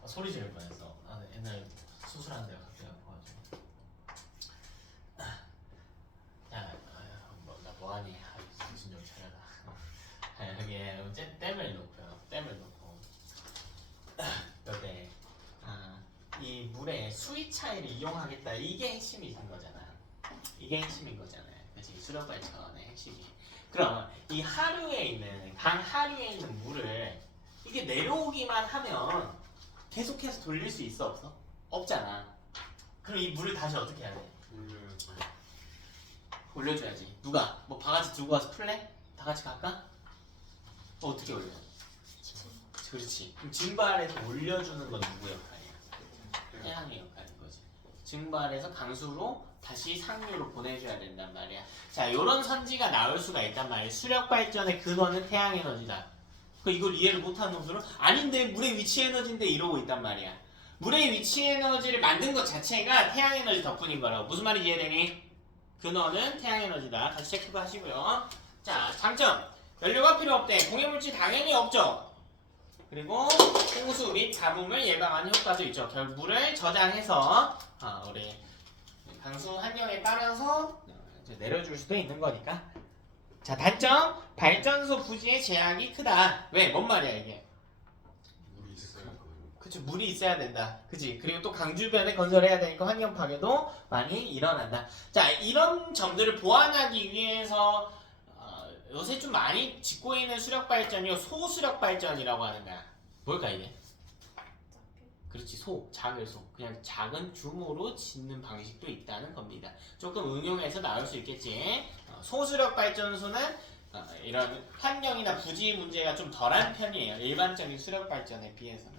소리 지를 뻔했어. 옛날 수술한 데가 갑자기 아파가지고. 나 뭐하니? 정신 좀 차려라. 여기에 댐을 놓고요. 댐을 놓고 여기 이 물의 수위 차이를 이용하겠다. 이게 핵심인 거잖아. 이게 핵심인 거잖아요. 그렇지? 수력 발전의 핵심이. 그럼 이 하류에 있는 강 하류에 있는 물을 이게 내려오기만 하면 계속해서 돌릴 수 있어 없어? 없잖아. 그럼 이 물을 다시 어떻게 해야 돼? 올려야지. 올려줘야지. 누가? 뭐 바가지 들고 가서 풀래? 다 같이 갈까? 어떻게 올려? 그렇지. 그럼 증발해서 올려주는 건 누구 역할이야? 태양의 역할인 거지. 증발해서 강수로 다시 상류로 보내줘야 된단 말이야. 자, 요런 선지가 나올 수가 있단 말이야. 수력 발전의 근원은 태양 에너지다. 이걸 이해를 못하는 놈들은 아닌데 물의 위치 에너지인데 이러고 있단 말이야. 물의 위치 에너지를 만든 것 자체가 태양 에너지 덕분인 거라고. 무슨 말인지 이해되니? 근원은 태양 에너지다. 다시 체크도 하시고요. 자, 장점. 연료가 필요 없대. 공해물질 당연히 없죠. 그리고 홍수 및 가뭄을 예방하는 효과도 있죠. 결국 물을 저장해서 우리 강수 환경에 따라서 이제 내려줄 수도 있는 거니까. 자, 단점. 발전소 부지의 제약이 크다. 왜? 뭔 말이야 이게? 물이 있어야 되고. 그치, 물이 있어야 된다. 그치? 그리고 또 강 주변에 건설해야 되니까 환경 파괴도 많이 일어난다. 자, 이런 점들을 보완하기 위해서 요새 좀 많이 짓고 있는 수력 발전이 소수력 발전이라고 하는 거야. 뭘까 이게? 그렇지, 작을 소. 그냥 작은 규모로 짓는 방식도 있다는 겁니다. 조금 응용해서 나올 수 있겠지. 소수력 발전소는 이런 환경이나 부지 문제가 좀 덜한 편이에요. 일반적인 수력 발전에 비해서는.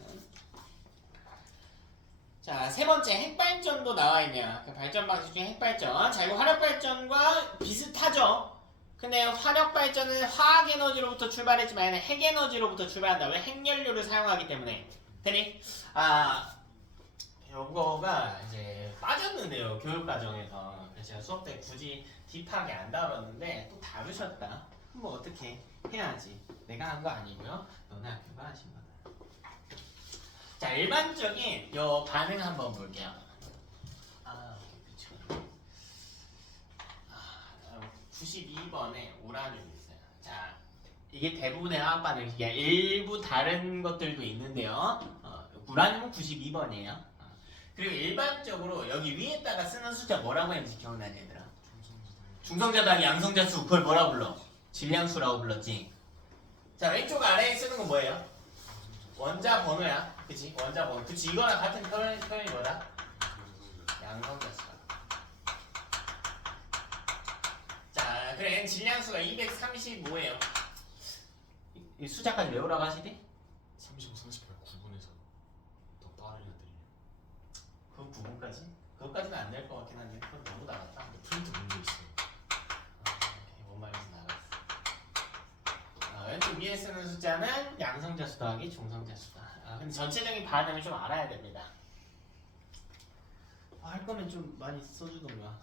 자, 세 번째 핵발전도 나와 있네요. 그 발전 방식 중에 핵발전. 자, 이거 화력발전과 비슷하죠. 근데 화력발전은 화학에너지로부터 출발했지만 핵에너지로부터 출발한다. 왜? 핵연료를 사용하기 때문에. 되니? 요거가 이제 빠졌는데요. 교육과정에서. 그래서 제가 수업 때 굳이 딥하게 안 다뤘는데 또 다루셨다. 뭐 어떻게 해야지. 내가 한 거 아니고요. 너네 학교가 하신 거다. 자, 일반적인 요 반응 한번 볼게요. 그쵸. 92번에 우라늄이 있어요. 자, 이게 대부분의 화학 반응식이야. 일부 다른 것들도 있는데요. 우라늄은 92번이에요. 그리고 일반적으로 여기 위에다가 쓰는 숫자 뭐라고 했는지 기억나냐 얘들아? 중성자 더하기 양성자 수. 그걸 뭐라 불러? 질량수라고 불렀지. 자, 왼쪽 아래에 쓰는 건 뭐예요? 원자 번호야. 그치? 원자 번호. 그치? 이거랑 같은 표현이 뭐다? 양성자 수. 자, 그래. 질량수가 235예요. 이 숫자까지 외우라고 하시지? 35, 38 구분해서 더 빠르게 드리려. 그 부분까지? 그것까지는 안 될 것 같긴 한데 그건 너무 나갔다. 프린트 문제 있어요. 뭔 말인지 나갔어. 왼쪽 위에 쓰는 숫자는 양성자 수 더하기 중성자 수다. 근데 전체적인 반응을 좀 알아야 됩니다. 할 거면 좀 많이 써주던가.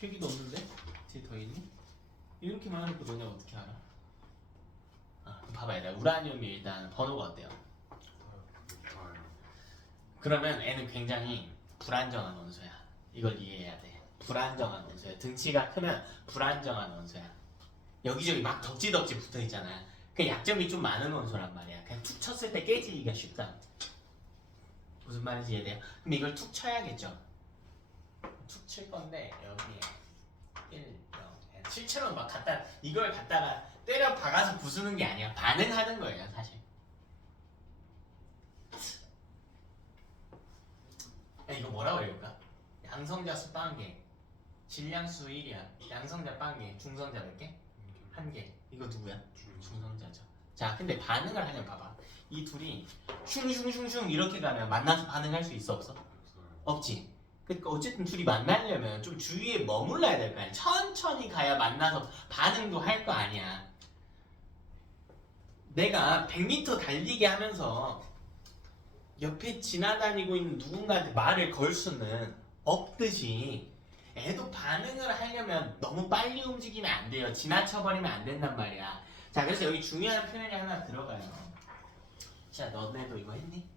필기도 없는데? 뒤에 더 있니? 이렇게만 해놓고 너네 어떻게 알아? 봐봐요. 나 우라늄이 일단 번호가 어때요? 그러면 애는 굉장히 불안정한 원소야. 이걸 이해해야 돼. 불안정한 원소야. 등치가 크면 불안정한 원소야. 여기저기 막 덕지덕지 붙어있잖아. 그 약점이 좀 많은 원소란 말이야. 그냥 툭 쳤을 때 깨지기가 쉽다. 무슨 말인지 이해돼요? 그럼 이걸 툭 쳐야겠죠? 툭 칠 건데 여기에 1, 0, 7처럼 막 이걸 갖다가 때려 박아서 부수는 게 아니야. 반응하는 거예요, 사실. 이거 뭐라고 외울까? 양성자 수 1개, 질량수 1이야. 양성자 1개, 중성자 몇 개? 1개. 이거 누구야? 중성자죠. 자, 근데 반응을 하면 봐봐. 이 둘이 슝슝슝슝 이렇게 가면 만나서 반응할 수 있어 없어? 없지. 그러니까 어쨌든 둘이 만나려면 좀 주위에 머물러야 될 거 아니야. 천천히 가야 만나서 반응도 할 거 아니야. 내가 100m 달리기 하면서 옆에 지나다니고 있는 누군가한테 말을 걸 수는 없듯이 애도 반응을 하려면 너무 빨리 움직이면 안 돼요. 지나쳐버리면 안 된단 말이야. 자, 그래서 여기 중요한 표현이 하나 들어가요. 자, 너네도 이거 했니?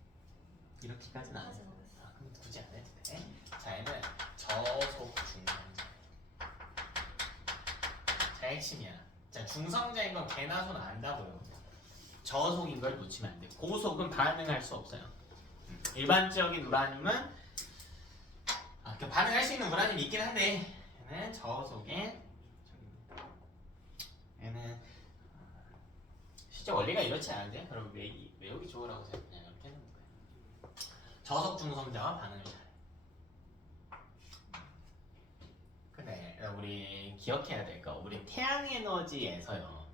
이렇게까지는 안 했어. 아, 그럼 굳이 안 해도 돼. 자, 얘는 저속 중성자. 자, 핵심이야. 자, 중성자인 건 개나 소나 안다고요. 저속인 걸 놓치면 안 돼. 고속은 반응할 수 없어요. 일반적인 우라늄은 반응할 수 있는 우라늄이 있긴 한데 얘는 저속에 얘는 실제 원리가 이렇지 않은데 그럼 외우기 좋으라고 제가 그냥 이렇게 해놓은 거예요. 저속 중성자와 반응을 잘해. 근데 우리 기억해야 될 거 우리 태양 에너지에서요.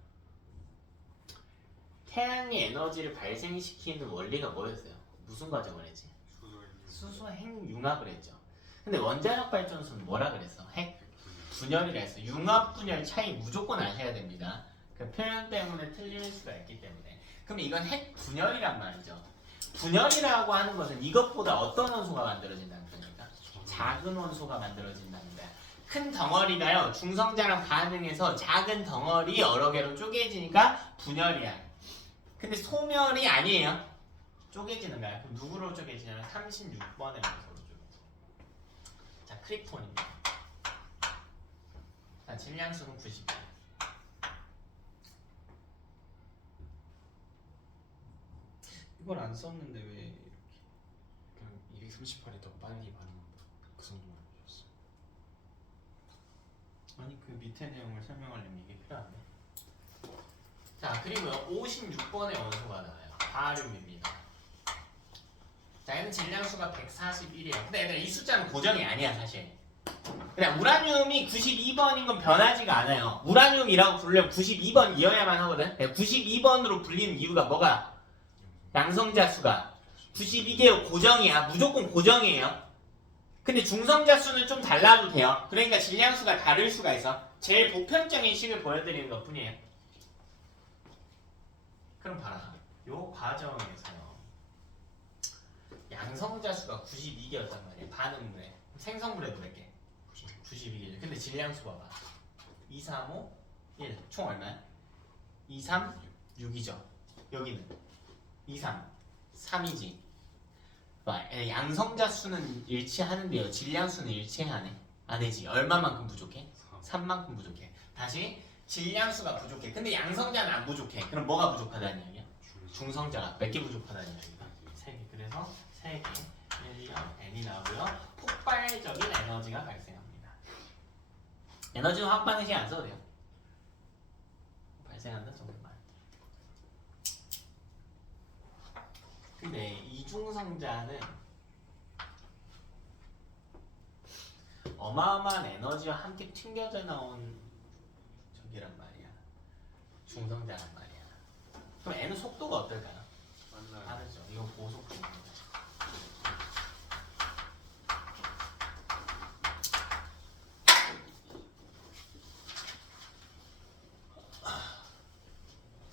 태양의 에너지를 발생시키는 원리가 뭐였어요? 무슨 과정을 했지? 수소핵융합을 했죠. 근데 원자력 발전소는 뭐라 그랬어? 핵 분열이라 했어. 융합 분열 차이 무조건 아셔야 됩니다. 그 표현 때문에 틀릴 수가 있기 때문에. 그럼 이건 핵 분열이란 말이죠. 분열이라고 하는 것은 이것보다 어떤 원소가 만들어진다는 겁니까? 작은 원소가 만들어진답니다. 큰 덩어리가요. 중성자랑 반응해서 작은 덩어리 여러 개로 쪼개지니까 분열이야. 근데 소멸이 아니에요. 쪼개지는 거야. 그럼 누구로 쪼개지냐면 36번의 원소로 쪼개져. 자, 크립톤입니다. 자, 질량수는 90. 이걸 안 썼는데 왜 이렇게? 그냥 238이 더 빨리 반응한다. 그 정도만 알려줬어. 아니 그 밑에 내용을 설명하려면 이게 필요한데. 자, 그리고요 56번의 원소가 나와요. 바륨입니다. 자, 얘는 질량수가 141이에요. 근데 얘들 이 숫자는 고정이 아니야 사실. 그냥 우라늄이 92번인 건 변하지가 않아요. 우라늄이라고 부르려면 92번이어야만 하거든. 92번으로 불리는 이유가 뭐가? 양성자 수가 92개요. 고정이야. 무조건 고정이에요. 근데 중성자 수는 좀 달라도 돼요. 그러니까 질량수가 다를 수가 있어. 제일 보편적인 식을 보여드리는 것 뿐이에요. 그럼 봐라. 요 과정에서요. 양성자 수가 92개였단 말이에요. 반응물에. 생성물에도 몇 개? 92개. 근데 질량수 봐봐. 2, 3, 5, 1. 총 얼마야? 2, 3, 6이죠. 여기는 2, 3, 3이지. 양성자 수는 일치하는데요. 질량수는 일치하네. 아니지. 얼마만큼 부족해? 3만큼 부족해. 다시 질량수가 부족해. 근데 양성자는 안 부족해. 그럼 뭐가 부족하다는 얘기야? 중성자가 몇 개 부족하다는 얘기야? 3개. 그래서 3개, 1, 2, n이 나오고요. 폭발적인 에너지가 발생합니다. 에너지는 화학 반응식 안 써도 돼요. 발생한다 정도만. 근데 이중성자는 어마어마한 에너지와 함께 튕겨져 나온 저기란 말이야. 중성자란 말이야. 그럼 N은 속도가 어떨까요? 맞나요? 다르죠. 이건 고속 중성자.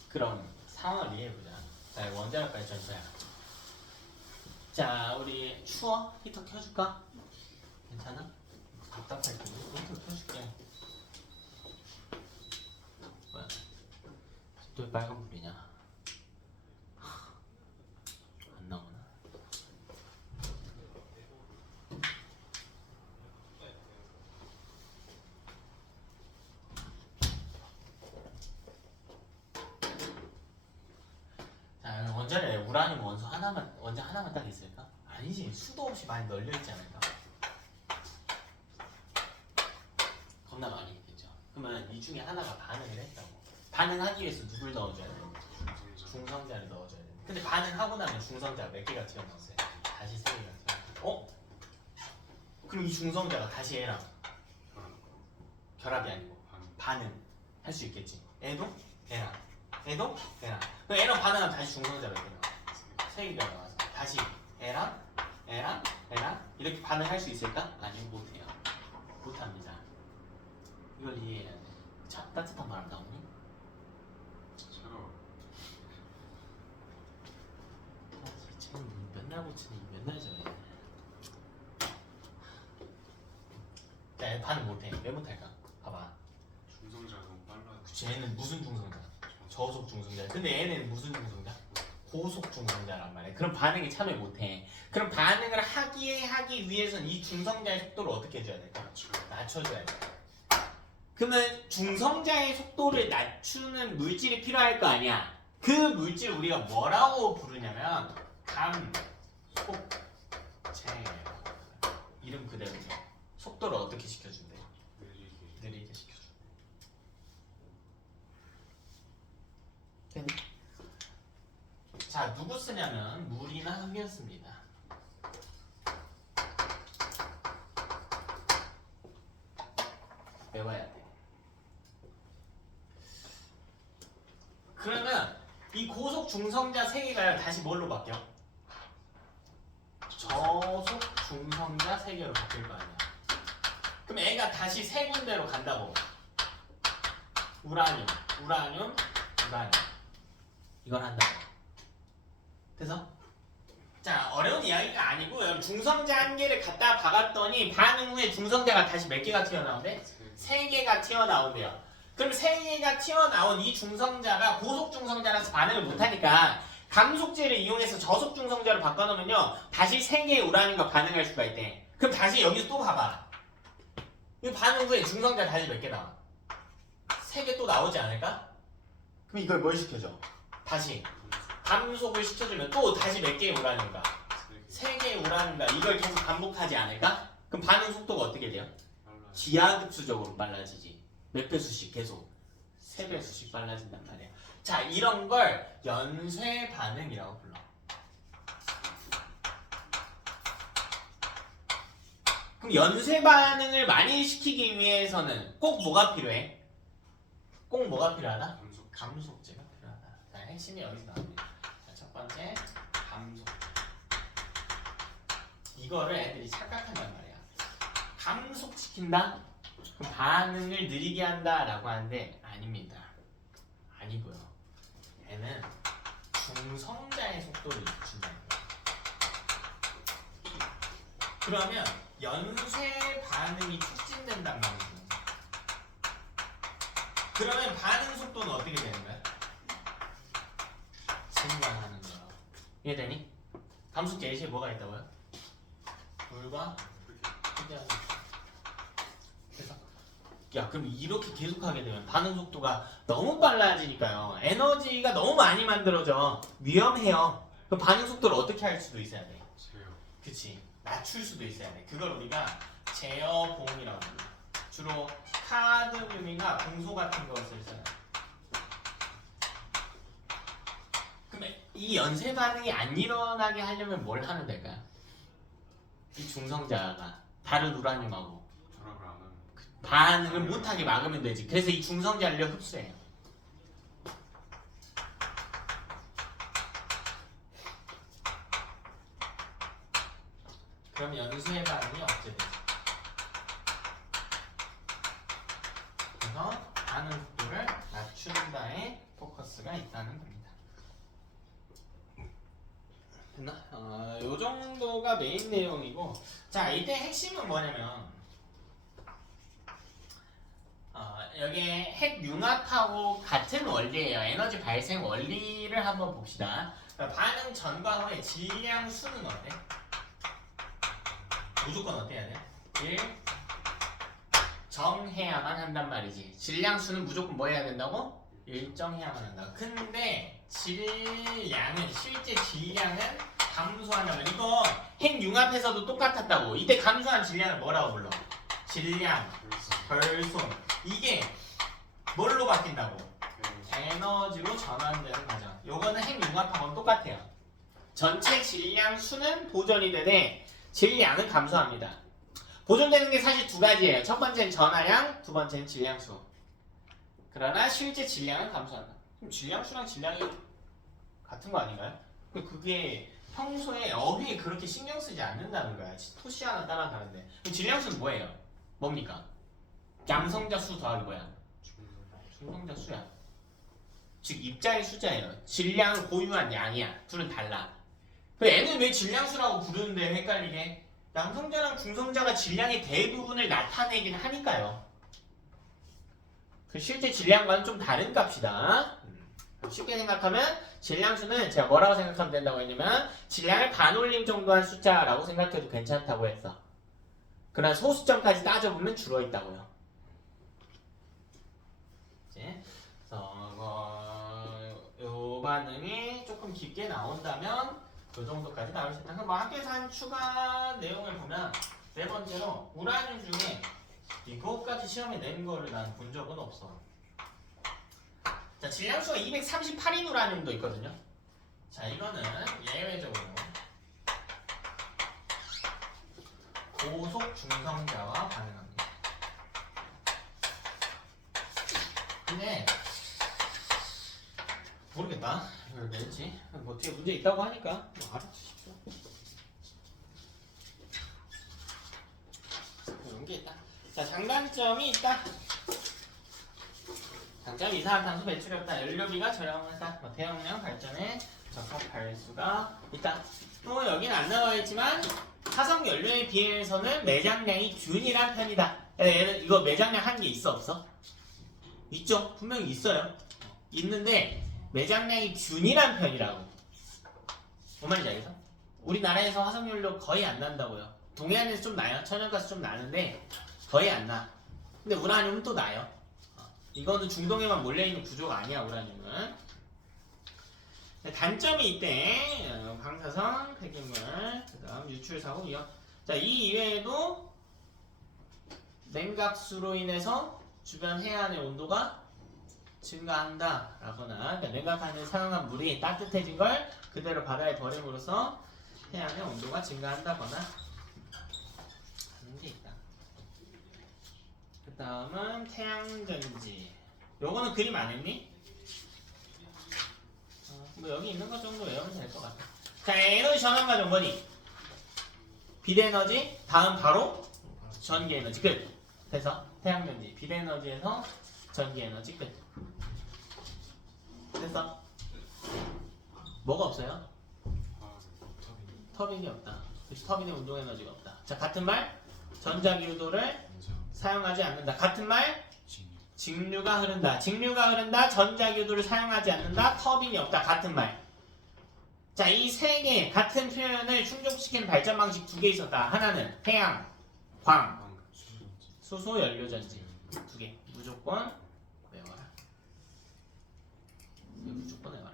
그럼 상황을 이해해보자. 자, 원자력 발전소야. 자, 우리 추워? 히터 켜줄까? 괜찮아? 답답할 텐데 히터 켜줄게. 뭐야? 또 빨간불이냐? 안 나오나? 자, 원자력에 우라늄 원소 하나만 딱 있을까? 아니지. 수도 없이 많이 널려 있지 않을까? 겁나 많이 있겠죠. 그러면 이 중에 하나가 반응을 했다고. 반응하기 위해서 누굴 넣어줘야 돼? 중성자를 넣어줘야 돼. 근데 반응하고 나면 중성자가 몇 개가 튀어나왔어요? 다시 3개가 튀어나왔어요. 어? 그럼 이 중성자가 다시 얘랑 결합이 아니고 반응 할 수 있겠지. 얘도 얘랑 얘도 얘랑. 그럼 얘랑 반응하면 다시 중성자가 몇 개 나와? 3개가 나와서 다시 얘랑 L랑 L랑 이렇게 반응할 수 있을까? 아니요, 못해요. 못합니다. 이걸 이해해야 돼. 자, 따뜻한 바람 나오니? 차가워. 지금 맨날 고치니 맨날 저래. 자, 반응 못해. 왜 못할까? 봐봐. 중성자가 너무 빨라. 쟤는 무슨 중성자? 저속 중성자. 근데 얘는 무슨 중성자? 고속 중성자란 말이야. 그럼 반응에 참여 못해. 그럼 반응을 하기 위해서는 이 중성자의 속도를 어떻게 해줘야 될까? 낮춰줘야 돼. 그러면 중성자의 속도를 낮추는 물질이 필요할 거 아니야. 그 물질 우리가 뭐라고 부르냐면 감속체. 이름 그대로죠. 속도를 어떻게 시켜준대? 느리게. 느리게 시켜줘. 됐니? 자, 누구 쓰냐면 물이나 흙을 씁니다. 외워야 돼. 그러면 이 고속 중성자 세 개가 다시 뭘로 바뀌어? 저속 중성자 세 개로 바뀔 거 아니야. 그럼 애가 다시 세 군데로 간다고. 우라늄, 우라늄, 우라늄. 이걸 한다고. 그래서 자, 어려운 이야기가 아니고 여러분 중성자 한 개를 갖다 박았더니 반응 후에 중성자가 다시 몇 개가 튀어나온대? 세 개가 튀어나온대요. 그럼 세 개가 튀어나온 이 중성자가 고속 중성자라서 반응을 못하니까 감속제를 이용해서 저속 중성자로 바꿔놓으면요 다시 세 개의 우라늄과 반응할 수가 있대. 그럼 다시 여기서 또 봐봐. 이 반응 후에 중성자 다시 몇 개 나와? 세 개 또 나오지 않을까? 그럼 이걸 뭘 시켜줘? 다시 감속을 시켜주면 또 다시 몇 개의 우라늄과? 세 개의 우라늄과 이걸 계속 반복하지 않을까? 그럼 반응 속도가 어떻게 돼요? 기하급수적으로 빨라지지. 몇 배수씩 계속 3배수씩 빨라진단 말이야. 자, 이런 걸 연쇄 반응이라고 불러. 그럼 연쇄 반응을 많이 시키기 위해서는 꼭 뭐가 필요해? 꼭 뭐가 필요하다? 감속. 감속제가 필요하다. 자, 핵심이 여기서 나옵니다. 자, 첫 번째 감속제. 이거를 애들이 착각한단 말이야. 감속시킨다? 그럼 반응을 느리게 한다라고 하는데 아닙니다. 아니고요. 얘는 중성자의 속도를 늦춘다는 거예요. 그러면 연쇄 반응이 촉진된단 말이죠. 그러면 반응 속도는 어떻게 되는 거야? 증가하는 거야. 이해되니? 감속제 예시에 뭐가 있다고요? 물과 흑이하고 그래서 야, 그럼 이렇게 계속하게 되면 반응 속도가 너무 빨라지니까요. 에너지가 너무 많이 만들어져. 위험해요. 그럼 반응 속도를 어떻게 할 수도 있어야 돼? 제요. 그치. 낮출 수도 있어야 돼. 그걸 우리가 제어보험이라고 합니다. 주로 카드뮴이나 금소 같은 것을 써요. 그럼 이 연쇄 반응이 안 일어나게 하려면 뭘 하면 될까요? 이 중성자가 다른 우라늄하고 결합을 안 하면. 반응을 못하게 막으면 되지. 그래서 이 중성자를 흡수해요. 그럼 연쇄 반응이 억제되죠. 그래서 반응 속도를 낮춘다에 포커스가 있다는 겁니다. 됐나? 요 정도가 메인 내용이고, 자, 이때 핵심은 뭐냐면 여기에 핵융합하고 같은 원리예요. 에너지 발생 원리를 한번 봅시다. 그러니까 반응 전과 후에 질량 수는 어때? 무조건 어때야 돼? 1 정해야만 한단 말이지. 질량 수는 무조건 뭐 해야 된다고? 일정해야만 한다. 근데 질량은 실제 질량은 감소한다면 이거 핵융합에서도 똑같았다고. 이때 감소한 질량을 뭐라고 불러? 질량, 결손. 이게 뭘로 바뀐다고? 에너지로 전환되는 과정. 요거는 핵융합하고는 똑같아요. 전체 질량 수는 보존이 되되 질량은 감소합니다. 보존되는 게 사실 두 가지예요. 첫 번째는 전하량, 두 번째는 질량수. 그러나 실제 질량은 감소한다. 그럼 질량수랑 질량이 같은 거 아닌가요? 그게 평소에 어휘에 그렇게 신경 쓰지 않는다는 거야. 토시 하나 따라가는데. 그럼 질량수는 뭐예요? 뭡니까? 양성자 수 더하기 뭐야? 중성자 수야. 즉 입자의 숫자예요. 질량을 보유한 양이야. 둘은 달라. 그 N은 왜 질량수라고 부르는데 헷갈리게? 양성자랑 중성자가 질량의 대부분을 나타내긴 하니까요. 그 실제 질량과는 좀 다른 값이다. 쉽게 생각하면 질량수는 제가 뭐라고 생각하면 된다고 했냐면 질량을 반올림 정도 한 숫자라고 생각해도 괜찮다고 했어. 그러나 소수점까지 따져보면 줄어있다고요. 이제 요 반응이 조금 깊게 나온다면 그 정도까지 나올 수 있다. 그럼 뭐 학교에서 한 추가 내용을 보면 네 번째로 우라늄 중에 이거까지 시험에 낸 거를 난 본 적은 없어. 자, 질량수가 238인 우라늄도 있거든요. 자, 이거는 예외적으로 고속 중성자와 반응합니다. 근데 모르겠다. 이걸 낼지. 뭐 뒤에 문제 있다고 하니까 뭐 알아주십시오. 이런 게 있다. 자, 장단점이 있다. 장점 이산화탄소 배출이 없다. 연료비가 저렴하다. 뭐 대용량 발전에 적합할 수가 있다. 또 여기는 안 나와 있지만 화석 연료에 비해서는 매장량이 균일한 편이다. 얘는 이거 매장량 한 게 있어 없어? 있죠. 분명히 있어요. 있는데 매장량이 균일한 편이라고. 뭔 말인지 알겠어? 우리나라에서 화석 연료 거의 안 난다고요. 동해안에서 좀 나요. 천연가스 좀 나는데 거의 안 나. 근데 우라늄은 또 나요. 이거는 중동에만 몰려있는 구조가 아니야. 우라늄은. 단점이 있대. 방사선, 폐기물, 그 다음 유출사고 위험. 자, 이 이외에도 냉각수로 인해서 주변 해안의 온도가 증가한다 라거나, 그러니까 냉각하는 사용한 물이 따뜻해진 걸 그대로 바다에 버림으로써 해안의 온도가 증가한다거나 하는 게 있다. 그 다음은 태양전지. 요거는 그림 안 했니? 뭐 여기 있는 것 정도 외우면 될 것 같아. 자, 에너지 전환 과정 뭐니? 빛에너지, 다음 바로 전기에너지 끝. 그래서 태양전지, 빛에너지에서 전기에너지 끝. 됐어? 뭐가 없어요? 터빈이 없다. 그치, 터빈의 운동에너지가 없다. 자, 같은 말? 전자기유도를 사용하지 않는다. 같은 말? 직류가 흐른다. 직류가 흐른다. 전자기유도를 사용하지 않는다. 터빈이 없다. 같은 말. 자, 이 세 개 같은 표현을 충족시키는 발전 방식 두 개 있었다. 하나는 태양, 광, 수소 연료전지. 두 개. 무조건 외워라. 무조건 외워라.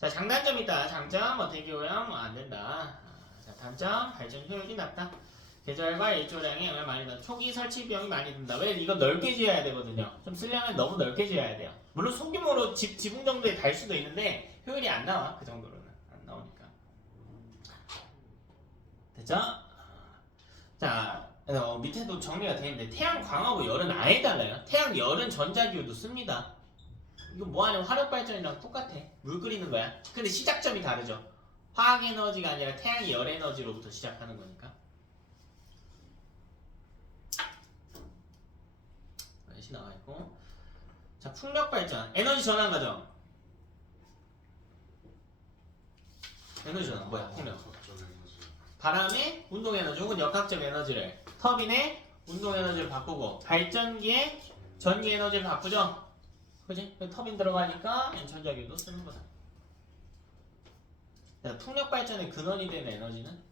자, 장단점 있다. 장점, 대기오염 안 된다. 자, 단점, 발전 효율이 낮다. 계절과 일조량에 영향을 많이 받는다. 초기 설치 비용이 많이 든다. 왜? 이거 넓게 지어야 되거든요. 좀 쓰려면 너무 넓게 지어야 돼요. 물론 소규모로 지붕 정도에 달 수도 있는데 효율이 안 나와. 그 정도로는 안 나오니까. 됐죠? 자, 밑에도 정리가 되어 있는데 태양 광하고 열은 아예 달라요. 태양 열은 전자기유도 씁니다. 이거 뭐하냐면 화력발전이랑 똑같아. 물 끓이는 거야. 근데 시작점이 다르죠. 화학에너지가 아니라 태양이 열에너지로부터 시작하는 거니까. 나와 있고. 자, 풍력 발전, 에너지 전환 과정. 에너지 전환 뭐야? 풍력. 바람의 운동 에너지 혹은 역학적 에너지를 터빈의 운동 에너지를 바꾸고 발전기의 전기 에너지를 바꾸죠. 그지? 터빈 들어가니까 전자기유도 쓰는 거다. 자, 풍력 발전의 근원이 되는 에너지는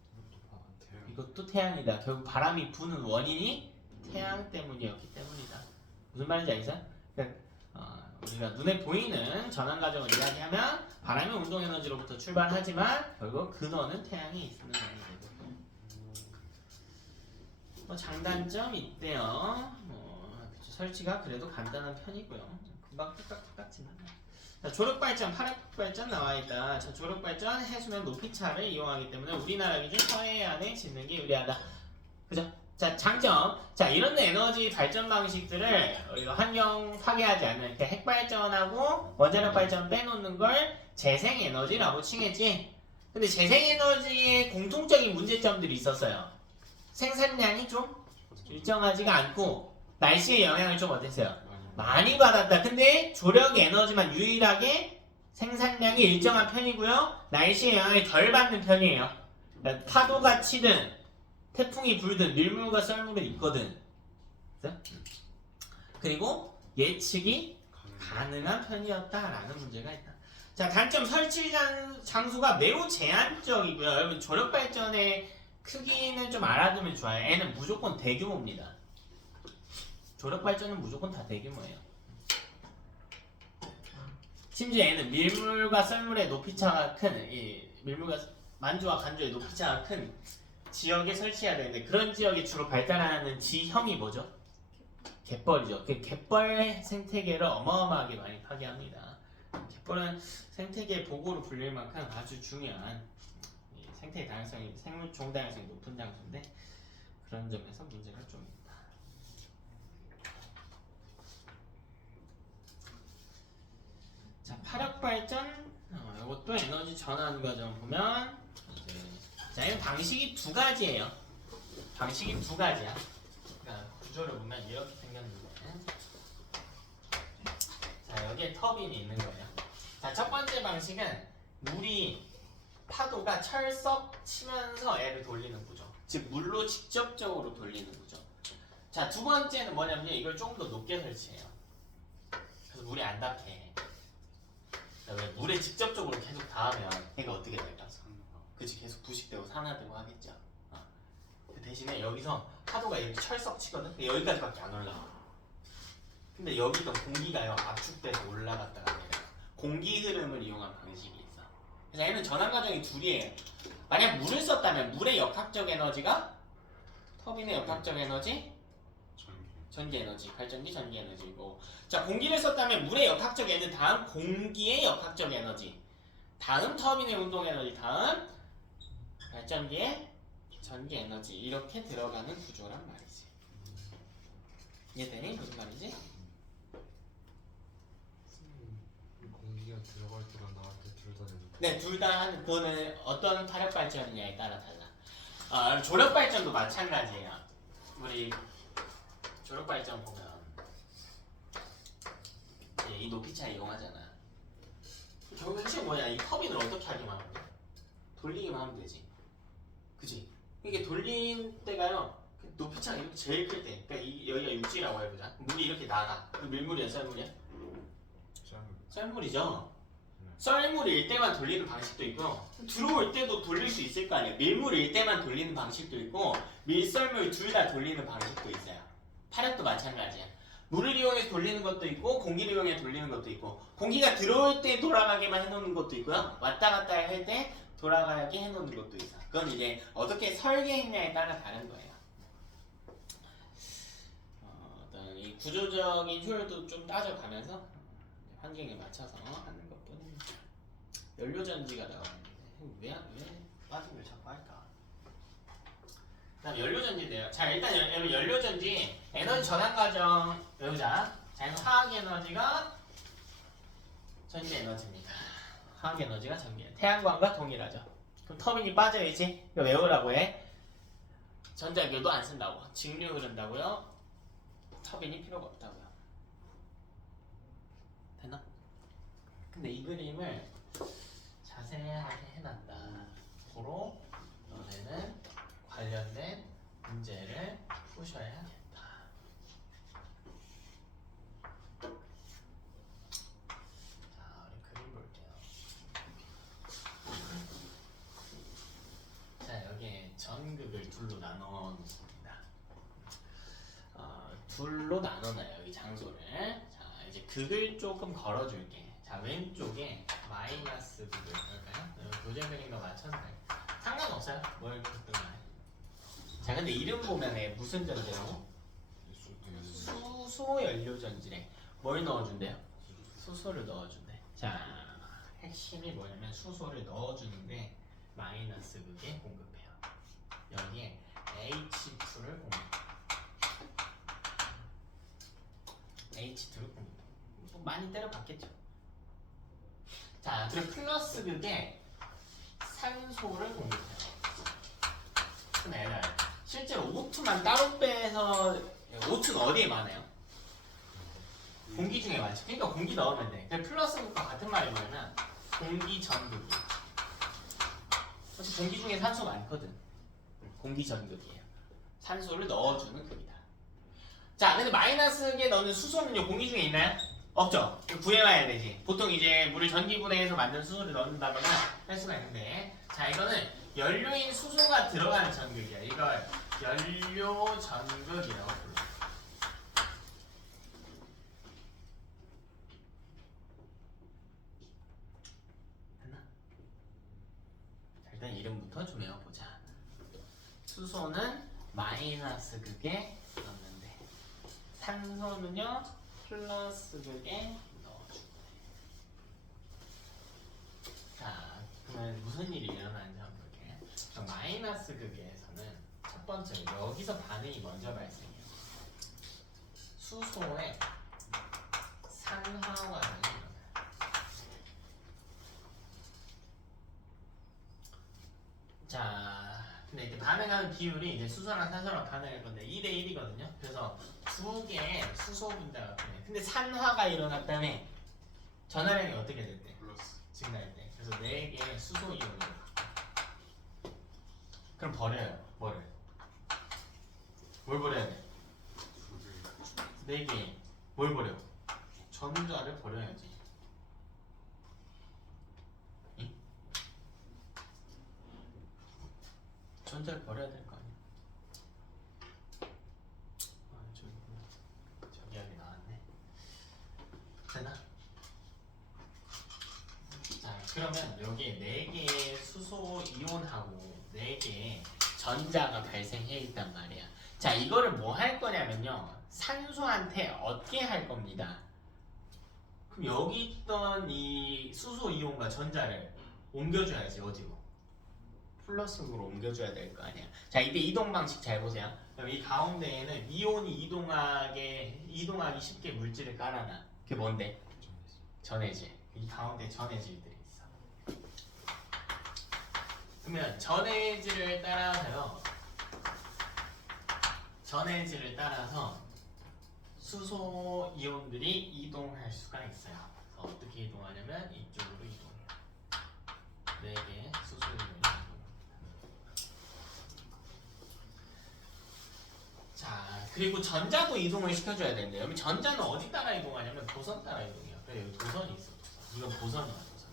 이것도 태양이다. 결국 바람이 부는 원인이 태양 때문이었기 때문이다. 무슨 말인지 알겠어요? 그러니까 우리가 눈에 보이는 전환 과정을 이야기하면 바람의 운동 에너지로부터 출발하지만 결국 근원은 태양이 있는 거고. 뭐 장단점 있대요. 설치가 그래도 간단한 편이고요. 금방 뚝딱뚝딱지만. 자, 조력발전, 화력발전 나와있다. 자, 조력발전 해수면 높이차를 이용하기 때문에 우리나라 기준 서해안에 짓는 게 유리하다. 그죠? 자, 장점. 자, 이런 에너지 발전 방식들을 우리가 환경 파괴하지 않는, 이렇게 핵발전하고 원자력 발전 빼놓는 걸 재생에너지라고 칭했지. 근데 재생에너지의 공통적인 문제점들이 있었어요. 생산량이 좀 일정하지가 않고 날씨의 영향을 좀 어땠어요? 많이 받았다. 근데 조력 에너지만 유일하게 생산량이 일정한 편이고요. 날씨의 영향을 덜 받는 편이에요. 그러니까 파도가 치든 태풍이 불든 밀물과 썰물은 있거든. 그죠? 그리고 예측이 가능한 편이었다라는 문제가 있다. 자, 단점 설치 장소가 매우 제한적이고요. 여러분 조력 발전의 크기는 좀 알아두면 좋아요. 얘는 무조건 대규모입니다. 조력 발전은 무조건 다 대규모예요. 심지어 얘는 밀물과 썰물의 높이차가 큰, 이 밀물과 만주와 간주의 높이차가 큰 지역에 설치해야 되는데 그런 지역이 주로 발달하는 지형이 뭐죠? 갯벌이죠. 그 갯벌 생태계를 어마어마하게 많이 파괴합니다. 갯벌은 생태계 보고로 불릴 만큼 아주 중요한 생태 다양성이 생물종 다양성이 높은 장소인데 그런 점에서 문제가 좀 있다. 자, 파력 발전 이것도 에너지 전환 과정 보면 이제 자, 이건 방식이 두 가지예요. 방식이 두 가지야. 그러니까 구조를 보면 이렇게 생겼는데 자, 여기에 터빈이 있는 거예요. 자, 첫 번째 방식은 물이 파도가 철썩 치면서 애를 돌리는 구조. 즉 물로 직접적으로 돌리는 구조. 자, 두 번째는 뭐냐면 이걸 조금 더 높게 설치해요. 그래서 물이 안 닿게. 왜 물에 직접적으로 계속 닿으면 애가 어떻게 될까? 그치, 계속 부식되고 산화되고 하겠죠. 그 대신에 여기서 파도가 이렇게 철썩 치거든. 여기까지밖에 안 올라가. 근데 여기가 공기가요 압축돼서 올라갔다가 내려가. 공기 흐름을 이용한 방식이 있어. 그래서 얘는 전환 과정이 둘이에요. 만약 물을 썼다면 물의 역학적 에너지가 터빈의 역학적 에너지, 전기 에너지, 발전기 전기 에너지고, 자, 공기를 썼다면 물의 역학적 에너지 다음 공기의 역학적 에너지, 다음 터빈의 운동 에너지, 다음 발전기의 전기 에너지 이렇게 들어가는 구조란 말이지. 이해되니? 무슨 말이지? 공기가 들어갈 때랑 나갈 때 둘 다 되는. 네, 둘 다 그거는 어떤 타력 발전이냐에 따라 달라. 조력 발전도 마찬가지예요. 우리 조력 발전 보면 이 높이차 이용하잖아. 결국 핵심 뭐냐? 이 터빈을 어떻게 하기만 하면 돼? 돌리기만 하면 되지. 그지? 이게 돌린 때가요. 높이차가 이렇게 제일 클 때. 그러니까 여기가 육지라고 해보자. 물이 이렇게 나가. 그 밀물이야, 썰물이야? 썰물이죠. 썰물일 때만 돌리는 방식도 있고 들어올 때도 돌릴 수 있을 거 아니에요. 밀물일 때만 돌리는 방식도 있고 밀썰물 둘 다 돌리는 방식도 있어요. 파력도 마찬가지야. 물을 이용해서 돌리는 것도 있고 공기를 이용해서 돌리는 것도 있고 공기가 들어올 때 돌아가게만 해놓는 것도 있고요. 왔다 갔다 할 때 돌아가게 해놓는 것도 있어. 그건 이제 어떻게 설계했냐에 따라 다른 거예요. 어떤 이 구조적인 효율도 좀 따져가면서 환경에 맞춰서 하는 것뿐입니다. 연료전지가 나왔는데 왜 빠진 자꾸 할까? 그다음 연료전지인데요. 자, 일단 연료전지 에너지 전환 과정 외우자. 자, 화학 에너지가 전기 에너지입니다. 화학 에너지가 전기 에너지. 태양광과 동일하죠. 그럼 터빈이 빠져야지. 이거 외우라고 해. 전자기호도 안 쓴다고. 직류 흐른다고요. 터빈이 필요가 없다고요. 됐나? 근데 이 그림을 자세하게 해놨다. 고로 너네는 관련된 문제를 푸셔야겠다. 자, 우리 그림 볼게요. 자, 여기에 전극을 둘로 나눠 놓습니다. 둘로 나눠놔요, 이 장소를. 자, 이제 극을 조금 걸어줄게. 자, 왼쪽에 마이너스 극을 할까요? 교재 그림과 맞춰서 할까요? 상관없어요. 뭘 긋든 간에. 자, 근데 이름 보면 무슨 전지라고? 수소 연료 전지래. 뭘 넣어준대요? 수소를 넣어준대. 자, 핵심이 뭐냐면 수소를 넣어주는데 마이너스 극에 공급해요. 여기에 H2를 공급해요. H2를 공급해요. 많이 때려봤겠죠? 자, 그리고 플러스 극에 산소를 공급해요. 그럼 애들 실제로 O2만 따로 빼서 O2는 어디에 많아요? 공기 중에 많지. 그러니까 공기 넣으면 돼. 근데 플러스과 같은 말이 뭐냐면 공기 전극이. 사실 공기 중에 산소 많거든. 공기 전극이에요. 산소를 넣어주는 극이다. 자, 근데 마이너스에 넣는 수소는요 공기 중에 있나요? 없죠. 구해와야 되지. 보통 이제 물을 전기분해해서 만든 수소를 넣는다거나 할 수가 있는데, 자 이거는 연료인 수소가 들어가는 전극이야. 이걸 연료 전극이라고 불러. 됐나? 자, 일단 이름부터 좀 외워보자. 수소는 마이너스 극에 넣는데, 산소는요 플러스 극에 넣어주고. 자, 그러면 무슨 일이 일어나는지 한번 볼게. 마이너스 극에서는 첫 번째로 여기서 반응이 먼저 발생해요. 수소에 산화 반응이 일어나요. 자, 근데 이제 반응하는 비율이 이제 수소랑 산소랑 반응할 건데 2대 1이거든요. 그래서 두 개의 수소 분자가 돼요. 근데 산화가 일어났다면 전하량이 어떻게 됐대? 플러스 증가할 때. 그래서 4개의 수소 이온을. 그럼 버려요. 뭐를? 뭘 버려야 돼? 4개. 뭘 버려? 전자를 버려야지. 응? 전자를 버려야 될 거 아니야. 저기 여기 나왔네. 되나? 자, 그러면 여기에 4개의 수소 이온하고 4개의 전자가 발생해 있단 말이야. 자, 이거를 뭐 할 거냐면요. 산소한테 얻게 할 겁니다. 그럼 여기 있던 이 수소 이온과 전자를 옮겨줘야지. 어디로? 플러스로 옮겨줘야 될 거 아니야. 자, 이때 이동 방식 잘 보세요. 그럼 이 가운데에는 이온이 이동하기 쉽게 물질을 깔아놔. 그게 뭔데? 전해질. 이 가운데 전해질들이 있어. 그러면 전해질을 따라서 수소 이온들이 이동할 수가 있어요. 그래서 어떻게 이동하냐면 이쪽으로 이동해요. 4개 수소 이온이 이동합니다. 자, 그리고 전자도 이동을 시켜줘야 되는데, 여기 전자는 어디 따라 이동하냐면 도선 따라 이동해요. 그래, 여기 도선이 있어. 도선. 이건 도선이야, 도선.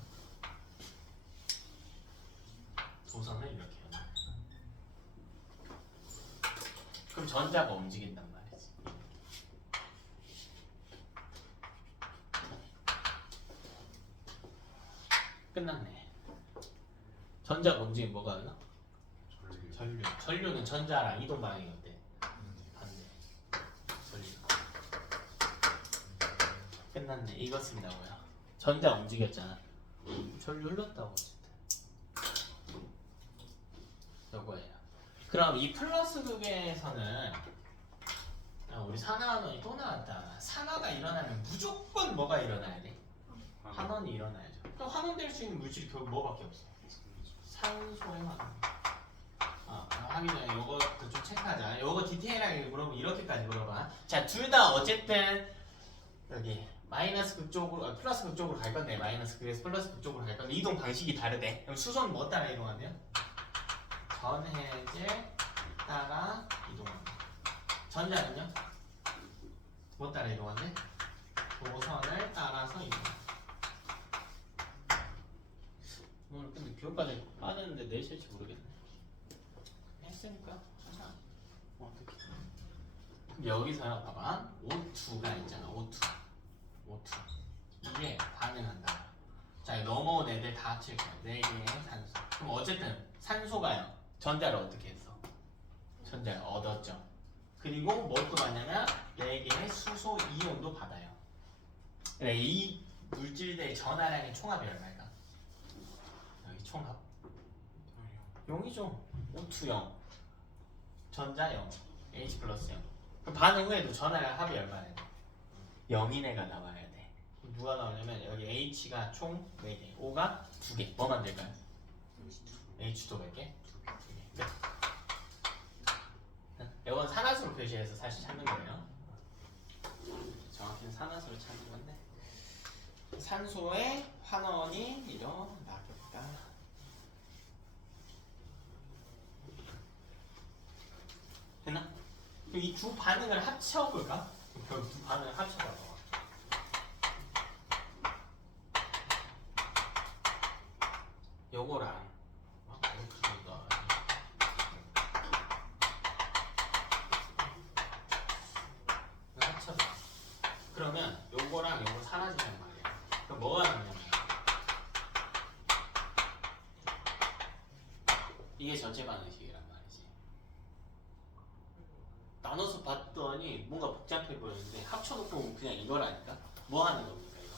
도선을 이렇게 해요. 그럼 전자가 움직인단 말이지. 끝났네. 전자가 움직이면 뭐가 하나? 전류 전류는 전자랑 이동 방향이 어때? 반대. 전류. 끝났네. 이거 씁니다. 뭐야? 전자 움직였잖아. 전류 흘렀다고 어쨌든. 요거예요. 그럼 이 플러스 극에서는 우리 산화환원이 또 나왔다. 산화가 일어나면 무조건 뭐가 일어나야 돼? 환원이 일어나야죠. 그럼 환원될 수 있는 물질이 결국 뭐밖에 없어? 산소의 환원. 하기 전에 요것도 좀 체크하자. 요거 디테일하게 물어보면 이렇게까지 물어봐. 자, 둘 다 어쨌든 여기 마이너스 극 쪽으로, 플러스 극 쪽으로 갈 건데, 마이너스 극에서 플러스 극 쪽으로 갈 건데 이동 방식이 다르대. 그럼 수소는 뭐 따라 이동하네요? 전해질 따라 이동합니다. 전자는요? 뭐 따라 이동하네? 도선을 따라서 이동합니다. 오늘 근데 기억까지 빠졌는데 내실지 모르겠네. 했으니까 하자. 어떻게? 여기서요, 봐봐. O2가 있잖아. O2. 이게 반응한다. 자, 넘어온 애들 다 합칠 거야. 4개의 산소. 그럼 어쨌든 산소가요. 전자를 어떻게 했어? 전자를 얻었죠. 그리고 뭐 또 받냐면 4개의 수소 이온도 받아요. 그래, 이 물질들의 전하량의 총합이 얼마일까? 여기 총합. 0이죠. O2 0. 전자 0. H 플러스 0. 그럼 반응 후에도 전하량 합이 얼마야 돼? 0인 애가 나와야 돼. 누가 나오냐면 여기 H가 총 4개, O가 2개. 뭐 만들까요? H도 몇 개? 두 개. 이건 산화수로 표시해서 사실 찾는 거예요. 정확히는 산화수로 찾는 건데 산소의 환원이 일어나겠다. 됐나? 그럼 이 두 반응을 합쳐볼까? 그럼 두 반응을 합쳐봐. 요거랑 합쳐봐. 그러면 요거랑 요거 사라지는 말이야. 그럼 뭐가 남냐면 이게 전체 반응식이란 말이지. 나눠서 봤더니 뭔가 복잡해 보이는데 합쳐놓고 보면 그냥 이거라니까. 뭐 하는 겁니까 이거?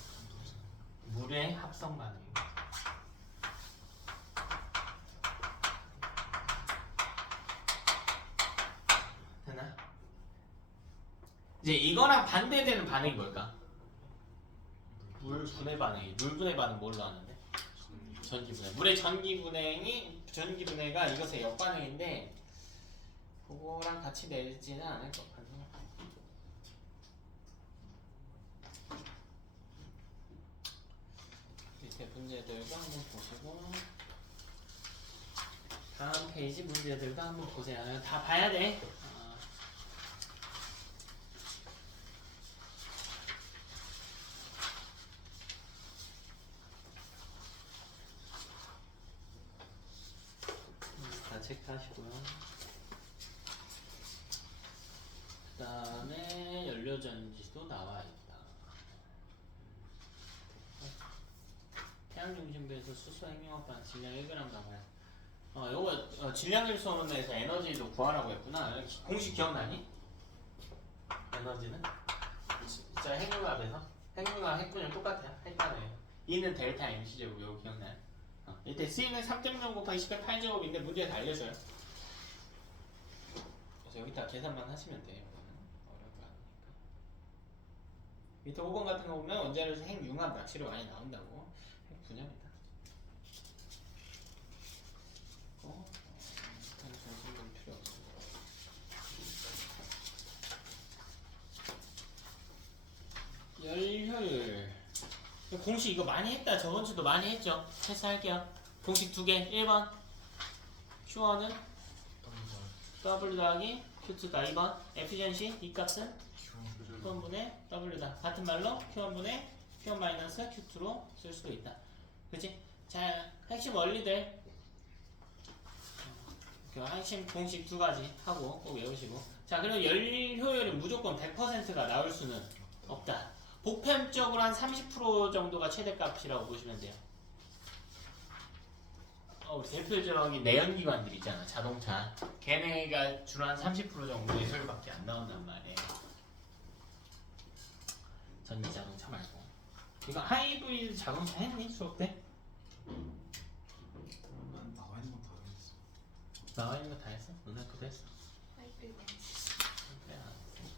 물의 합성 반응입니다. 되나? 이제 이거랑 반대되는 반응이 뭘까? 물 분해 반응이. 물 분해 반응 뭘로 하는데? 전기 분해. 물의 전기 분해가 이것의 역반응인데 그거랑 같이 내지는 않을 것 같네. 밑에 문제들도 한번 보시고 다음 페이지 문제들도 한번 보세요. 다 봐야 돼. 다 체크하시고요. 그 다음에 연료전지도 나와 있다. 태양 중심부에서 수소 핵융합반 질량 1g 나와요. 요거 질량일소문에서 에너지도 구하라고 했구나. 공식 기억나니? 에너지는? 진짜 핵융합에서? 핵융합 핵분열 똑같아요. 핵반응이에요. E는 델타 mc제곱. 요거 기억나요? 이때 C는 3.0 곱하기 10의 8제곱인데 문제에서 알려줘요. 그래서 여기다 계산만 하시면 돼요. 어려운 거 아니니까. 밑에 5번 같은 거 보면 원자료에서 핵융합 낚시로 많이 나온다고. 핵 분야입니다. 전신은 필요 없습니다. 열효율. 공식 이거 많이 했다. 저번 주도 많이 했죠. 패스할게요. 공식 두 개. 1번 Q1은 W 더하기 Q2다. 2번 에피션시 이 값은 Q1분의 W다. 같은 말로 Q1분의 Q1 마이너스 Q2로 쓸 수도 있다. 그치? 자, 핵심 원리들 핵심 공식 두 가지 하고 꼭 외우시고. 자, 그럼 열 효율이 무조건 100%가 나올 수는 없다. 보편적으로 한 30% 정도가 최대값이라고 보시면 돼요. 대표적인 내연기관들 있잖아. 자동차. 걔네가 주로 한 30% 정도의 효율밖에 안 나온단 말이에요. 전기 자동차 말고. 이거 하이브리드 자동차 했니? 수업 때? 난 나와 있는 건 다 했어. 나와 있는 거 다 했어? 너네 그도 했어? 하이브리드. 그래, 안 했어.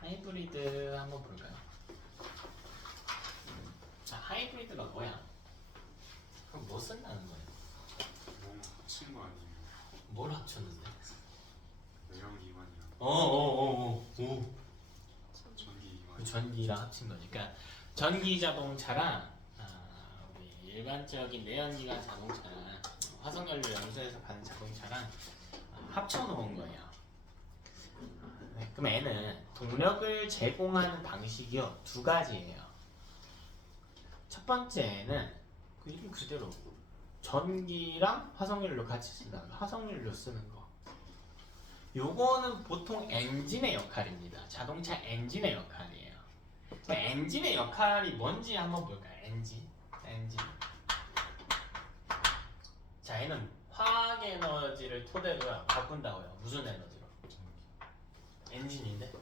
하이브리드 한번 볼까요? 자, 하이브리드가 뭐야? 그럼 뭐 쓴다는 거야? 너무 합친 거 아니에요? 뭘 합쳤는데? 내연기관이랑 오. 전기기관. 그 전기랑 합친 거니까 전기 자동차랑 우리 일반적인 내연기관 자동차랑 화석연료 연소해서 가는 자동차랑 합쳐놓은 거예요. 네, 그럼 N은 동력을 제공하는 방식이요 두 가지예요. 첫 번째는 그 이름 그대로 전기랑 화석연료 같이 쓴다. 화석연료 쓰는 거. 요거는 보통 엔진의 역할입니다. 자동차 엔진의 역할이에요. 엔진의 역할이 뭔지 한번 볼까요? 엔진. 자, 얘는 화학 에너지를 토대로 바꾼다고요. 무슨 에너지로? 엔진인데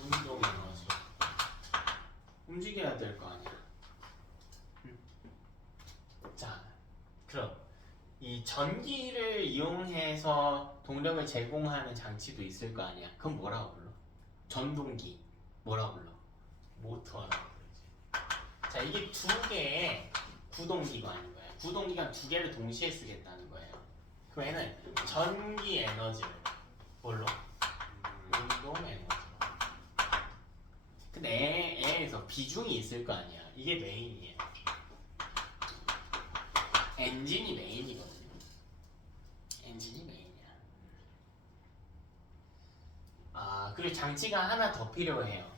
운동 에너지. 움직여야 될 거 아니야. 자, 그럼 이 전기를 이용해서 동력을 제공하는 장치도 있을 거 아니야. 그럼 뭐라고 불러? 전동기. 뭐라 불러? 모터라고 그러지. 자, 이게 두 개의 구동기관인 거예요. 구동기관 두 개를 동시에 쓰겠다는 거예요. 그럼 얘는 전기 에너지를 뭘로? 운동 에너지로. 근데 애에서 비중이 있을 거 아니야. 이게 메인이에요. 엔진이 메인이거든요. 엔진이 메인이야. 아, 그리고 장치가 하나 더 필요해요.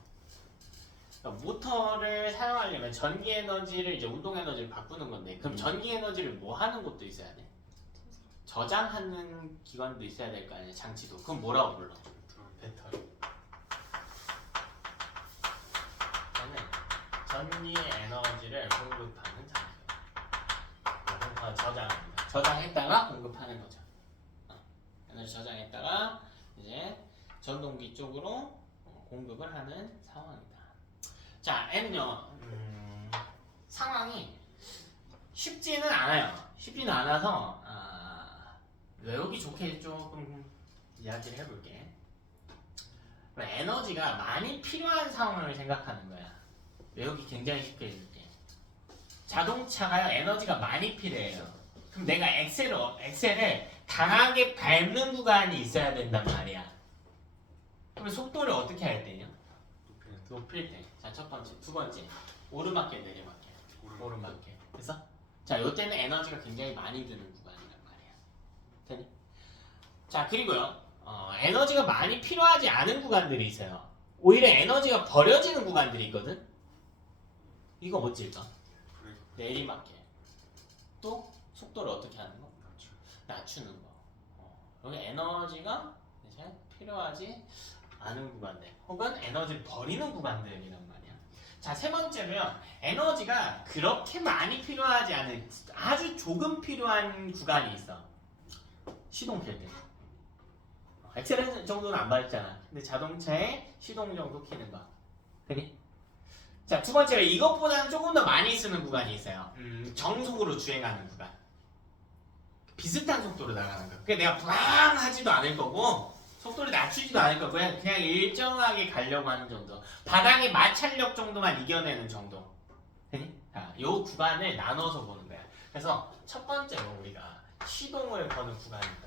그러니까 모터를 사용하려면 전기 에너지를 이제 운동 에너지를 바꾸는 건데, 그럼 전기 에너지를 뭐 하는 것도 있어야 돼? 저장하는 기관도 있어야 될 거 아니야, 장치도. 그럼 뭐라고 불러? 배터리. 얘는 전기 에너지를 공급하는 장치예요. 저장합니다. 저장했다가 공급하는 거죠. 에너지 저장했다가 이제 전동기 쪽으로 공급을 하는 상황이다. 자, N요. 상황이 쉽지는 않아요. 쉽지는 않아서 외우기 좋게 조금 이야기를 해볼게. 에너지가 많이 필요한 상황을 생각하는 거야. 외우기 굉장히 쉽게 해줄게. 자동차가요, 에너지가 많이 필요해요. 그럼 내가 엑셀을 강하게 밟는 구간이 있어야 된단 말이야. 그럼 속도를 어떻게 할 때요? 높일 때. 자, 첫 번째. 두 번째. 오르막길, 내리막길. 오르막길. 됐어? 자, 요때는 에너지가 굉장히 많이 드는 구간이란 말이야. 되니? 자, 그리고요. 에너지가 많이 필요하지 않은 구간들이 있어요. 오히려 에너지가 버려지는 구간들이 있거든? 이거 어찌일까? 내리막길. 또 속도를 어떻게 하는 거? 낮추는 거. 여기 에너지가 이제 필요하지 않은 구간들, 혹은 에너지를 버리는 구간들이란 말이야. 자, 세 번째로요. 에너지가 그렇게 많이 필요하지 않은 아주 조금 필요한 구간이 있어. 시동 켤 때. 엑셀 정도는 안 밟잖아. 근데 자동차에 시동 정도 켜는 거. 되니? 자, 두 번째로 이것보다는 조금 더 많이 쓰는 구간이 있어요. 정속으로 주행하는 구간. 비슷한 속도로 나가는 거. 그러니까 내가 불앙 하지도 않을 거고 속도를 낮추지도 않을 거고 그냥 일정하게 가려고 하는 정도. 바닥의 마찰력 정도만 이겨내는 정도. 되니? 자, 요 구간을 나눠서 보는 거야. 그래서 첫 번째로 우리가 시동을 거는 구간이 있다.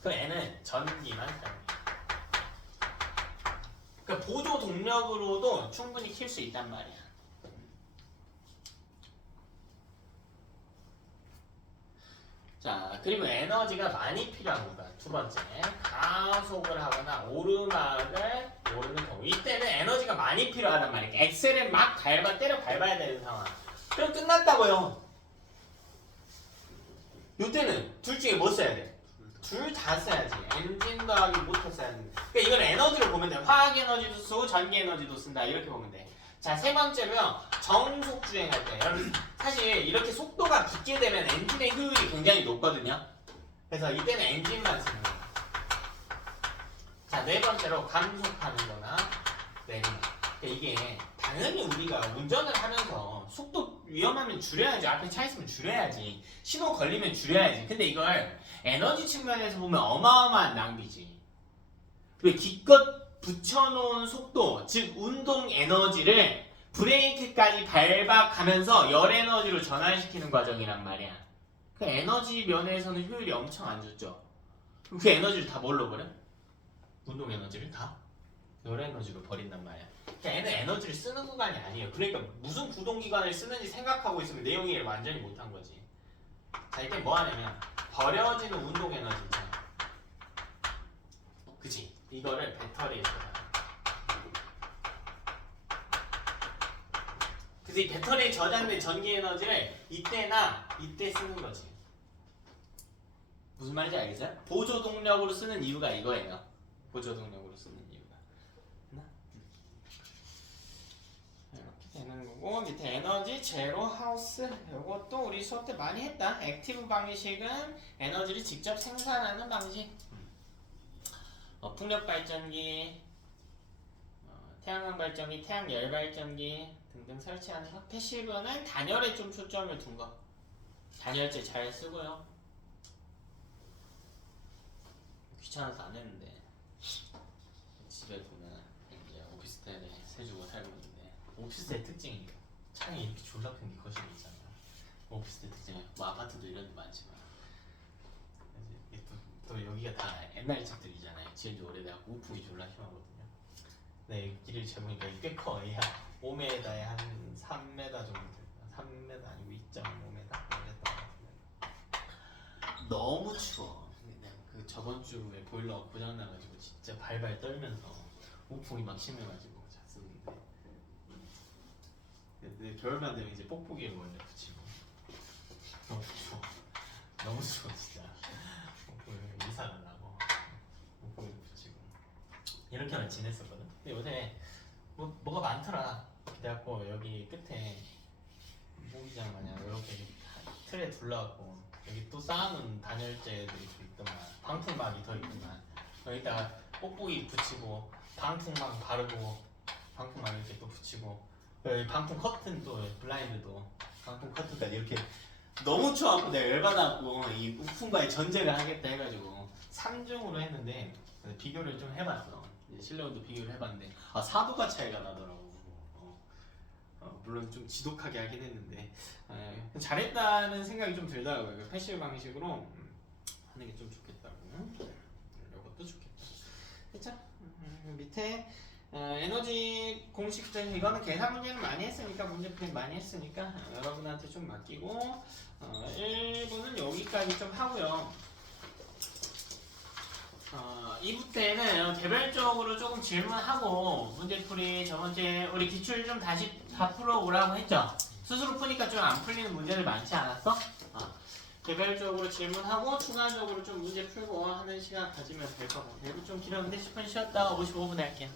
그 애는 전기만 사용해. 그러니까 보조 동력으로도 충분히 킬 수 있단 말이야. 자, 그리고 에너지가 많이 필요한 구간. 두 번째, 가속을 하거나 오르막을 오르는 경우. 이때는 에너지가 많이 필요하단 말이야. 엑셀을 막 때려 밟아야 되는 상황. 그럼 끝났다고요. 이때는 둘 중에 뭐 써야 돼? 둘 다 써야지. 엔진 더하기 모터 써야 돼. 그러니까 이건 에너지로 보면 돼. 화학 에너지도 쓰고 전기 에너지도 쓴다. 이렇게 보면 돼. 자, 세 번째로요. 정속 주행할 때. 여러분, 사실 이렇게 속도가 붙게 되면 엔진의 효율이 굉장히 높거든요. 그래서 이때는 엔진만 쓰는 거예요. 자, 네 번째로 감속하는 거나 내리막. 그러니까 이게 당연히 우리가 운전을 하면서 속도 위험하면 줄여야지. 앞에 차 있으면 줄여야지. 신호 걸리면 줄여야지. 근데 이걸 에너지 측면에서 보면 어마어마한 낭비지. 왜 기껏 붙여놓은 속도, 즉 운동 에너지를 브레이크까지 밟아가면서 열 에너지로 전환시키는 과정이란 말이야. 그 에너지 면에서는 효율이 엄청 안 좋죠. 그럼 그 에너지를 다 뭘로 버려? 운동 에너지를 다 열 에너지로 버린단 말이야. 그러니까 얘는 에너지를 쓰는 구간이 아니에요. 그러니까 무슨 구동기관을 쓰는지 생각하고 있으면 내용이 완전히 못한 거지. 자, 이때 뭐 하냐면 버려지는 운동 에너지 있잖아. 그치? 이거를 배터리에 저장해. 그래서 이 배터리에 저장된 전기 에너지를 이때나 이때 쓰는 거지. 무슨 말인지 알겠어요? 보조 동력으로 쓰는 이유가 이거예요. 보조 동력으로 쓰는 이유가. 이렇게 되는 거고, 밑에 에너지 제로 하우스. 이것도 우리 수업 때 많이 했다. 액티브 방식은 에너지를 직접 생산하는 방식. 풍력 발전기, 태양광 발전기, 태양열 발전기 등등 설치하는 거. 패시브는 단열에 좀 초점을 둔 거. 단열재 잘 쓰고요. 귀찮아서 안 했는데 집에 보면 이제 오피스텔에 세주고 살고 있는데 오피스텔 특징이 창이 이렇게 졸라 큰 게 거실에 있잖아요. 오피스텔 특징은 뭐 아파트도 이런 데 많지만 이제 또 여기가 다 옛날 집들이잖아요. 지은 지 오래돼갖고 우풍이 졸라 심하거든요. 네, 길을 재보니까 꽤 커. 한 5m에 한 3m 정도 돼요. 3m 아니고 2.5m 이랬던 것 같은데 너무 추워. 근데 그 저번 주에 보일러가 고장나가지고 진짜 발발 떨면서 우풍이 막 심해가지고 잤었는데 근데 겨울만 되면 이제 뽁뽁이에 원래 붙이고 너무 추워. 너무 추워 진짜. 이사 가려고 뽁뽁이 붙이고 이렇게만 지냈었거든. 근데 요새 뭐가 많더라. 그래갖고 여기 끝에 모기장 마냥 이렇게 틀에 둘러갖고 여기 또 쌓아놓은 단열재들이 또 있더만 방풍막이 더 있더만 여기다가 뽁뽁이 붙이고 방풍막 바르고 방풍막 이렇게 또 붙이고 여기 방풍 커튼 또 블라인드도 방풍 커튼까지 이렇게 너무 추워갖고 내가 열받아갖고 이 우풍과의 전쟁을 하겠다 해가지고 3중으로 했는데 비교를 좀 해봤어. 이제 실내온도 비교를 해봤는데 4도가 차이가 나더라고. 물론 좀 지독하게 하긴 했는데 잘했다는 생각이 좀 들더라고요. 패시브 방식으로 하는 게 좀 좋겠다고. 이것도 좋겠다. 그쵸? 밑에 에너지 공식들 이거는 계산 문제는 많이 했으니까 문제풀이 많이 했으니까 여러분한테 좀 맡기고 1부는 여기까지 좀 하고요. 2부 때는 개별적으로 조금 질문하고 문제풀이 저번주에 우리 기출 좀 다시 다 풀어오라고 했죠? 스스로 푸니까 좀 안 풀리는 문제들 많지 않았어? 개별적으로 질문하고 추가적으로 좀 문제 풀고 하는 시간 가지면 될 거고. 내부 좀 길었는데 10분 쉬었다가 55분 할게요.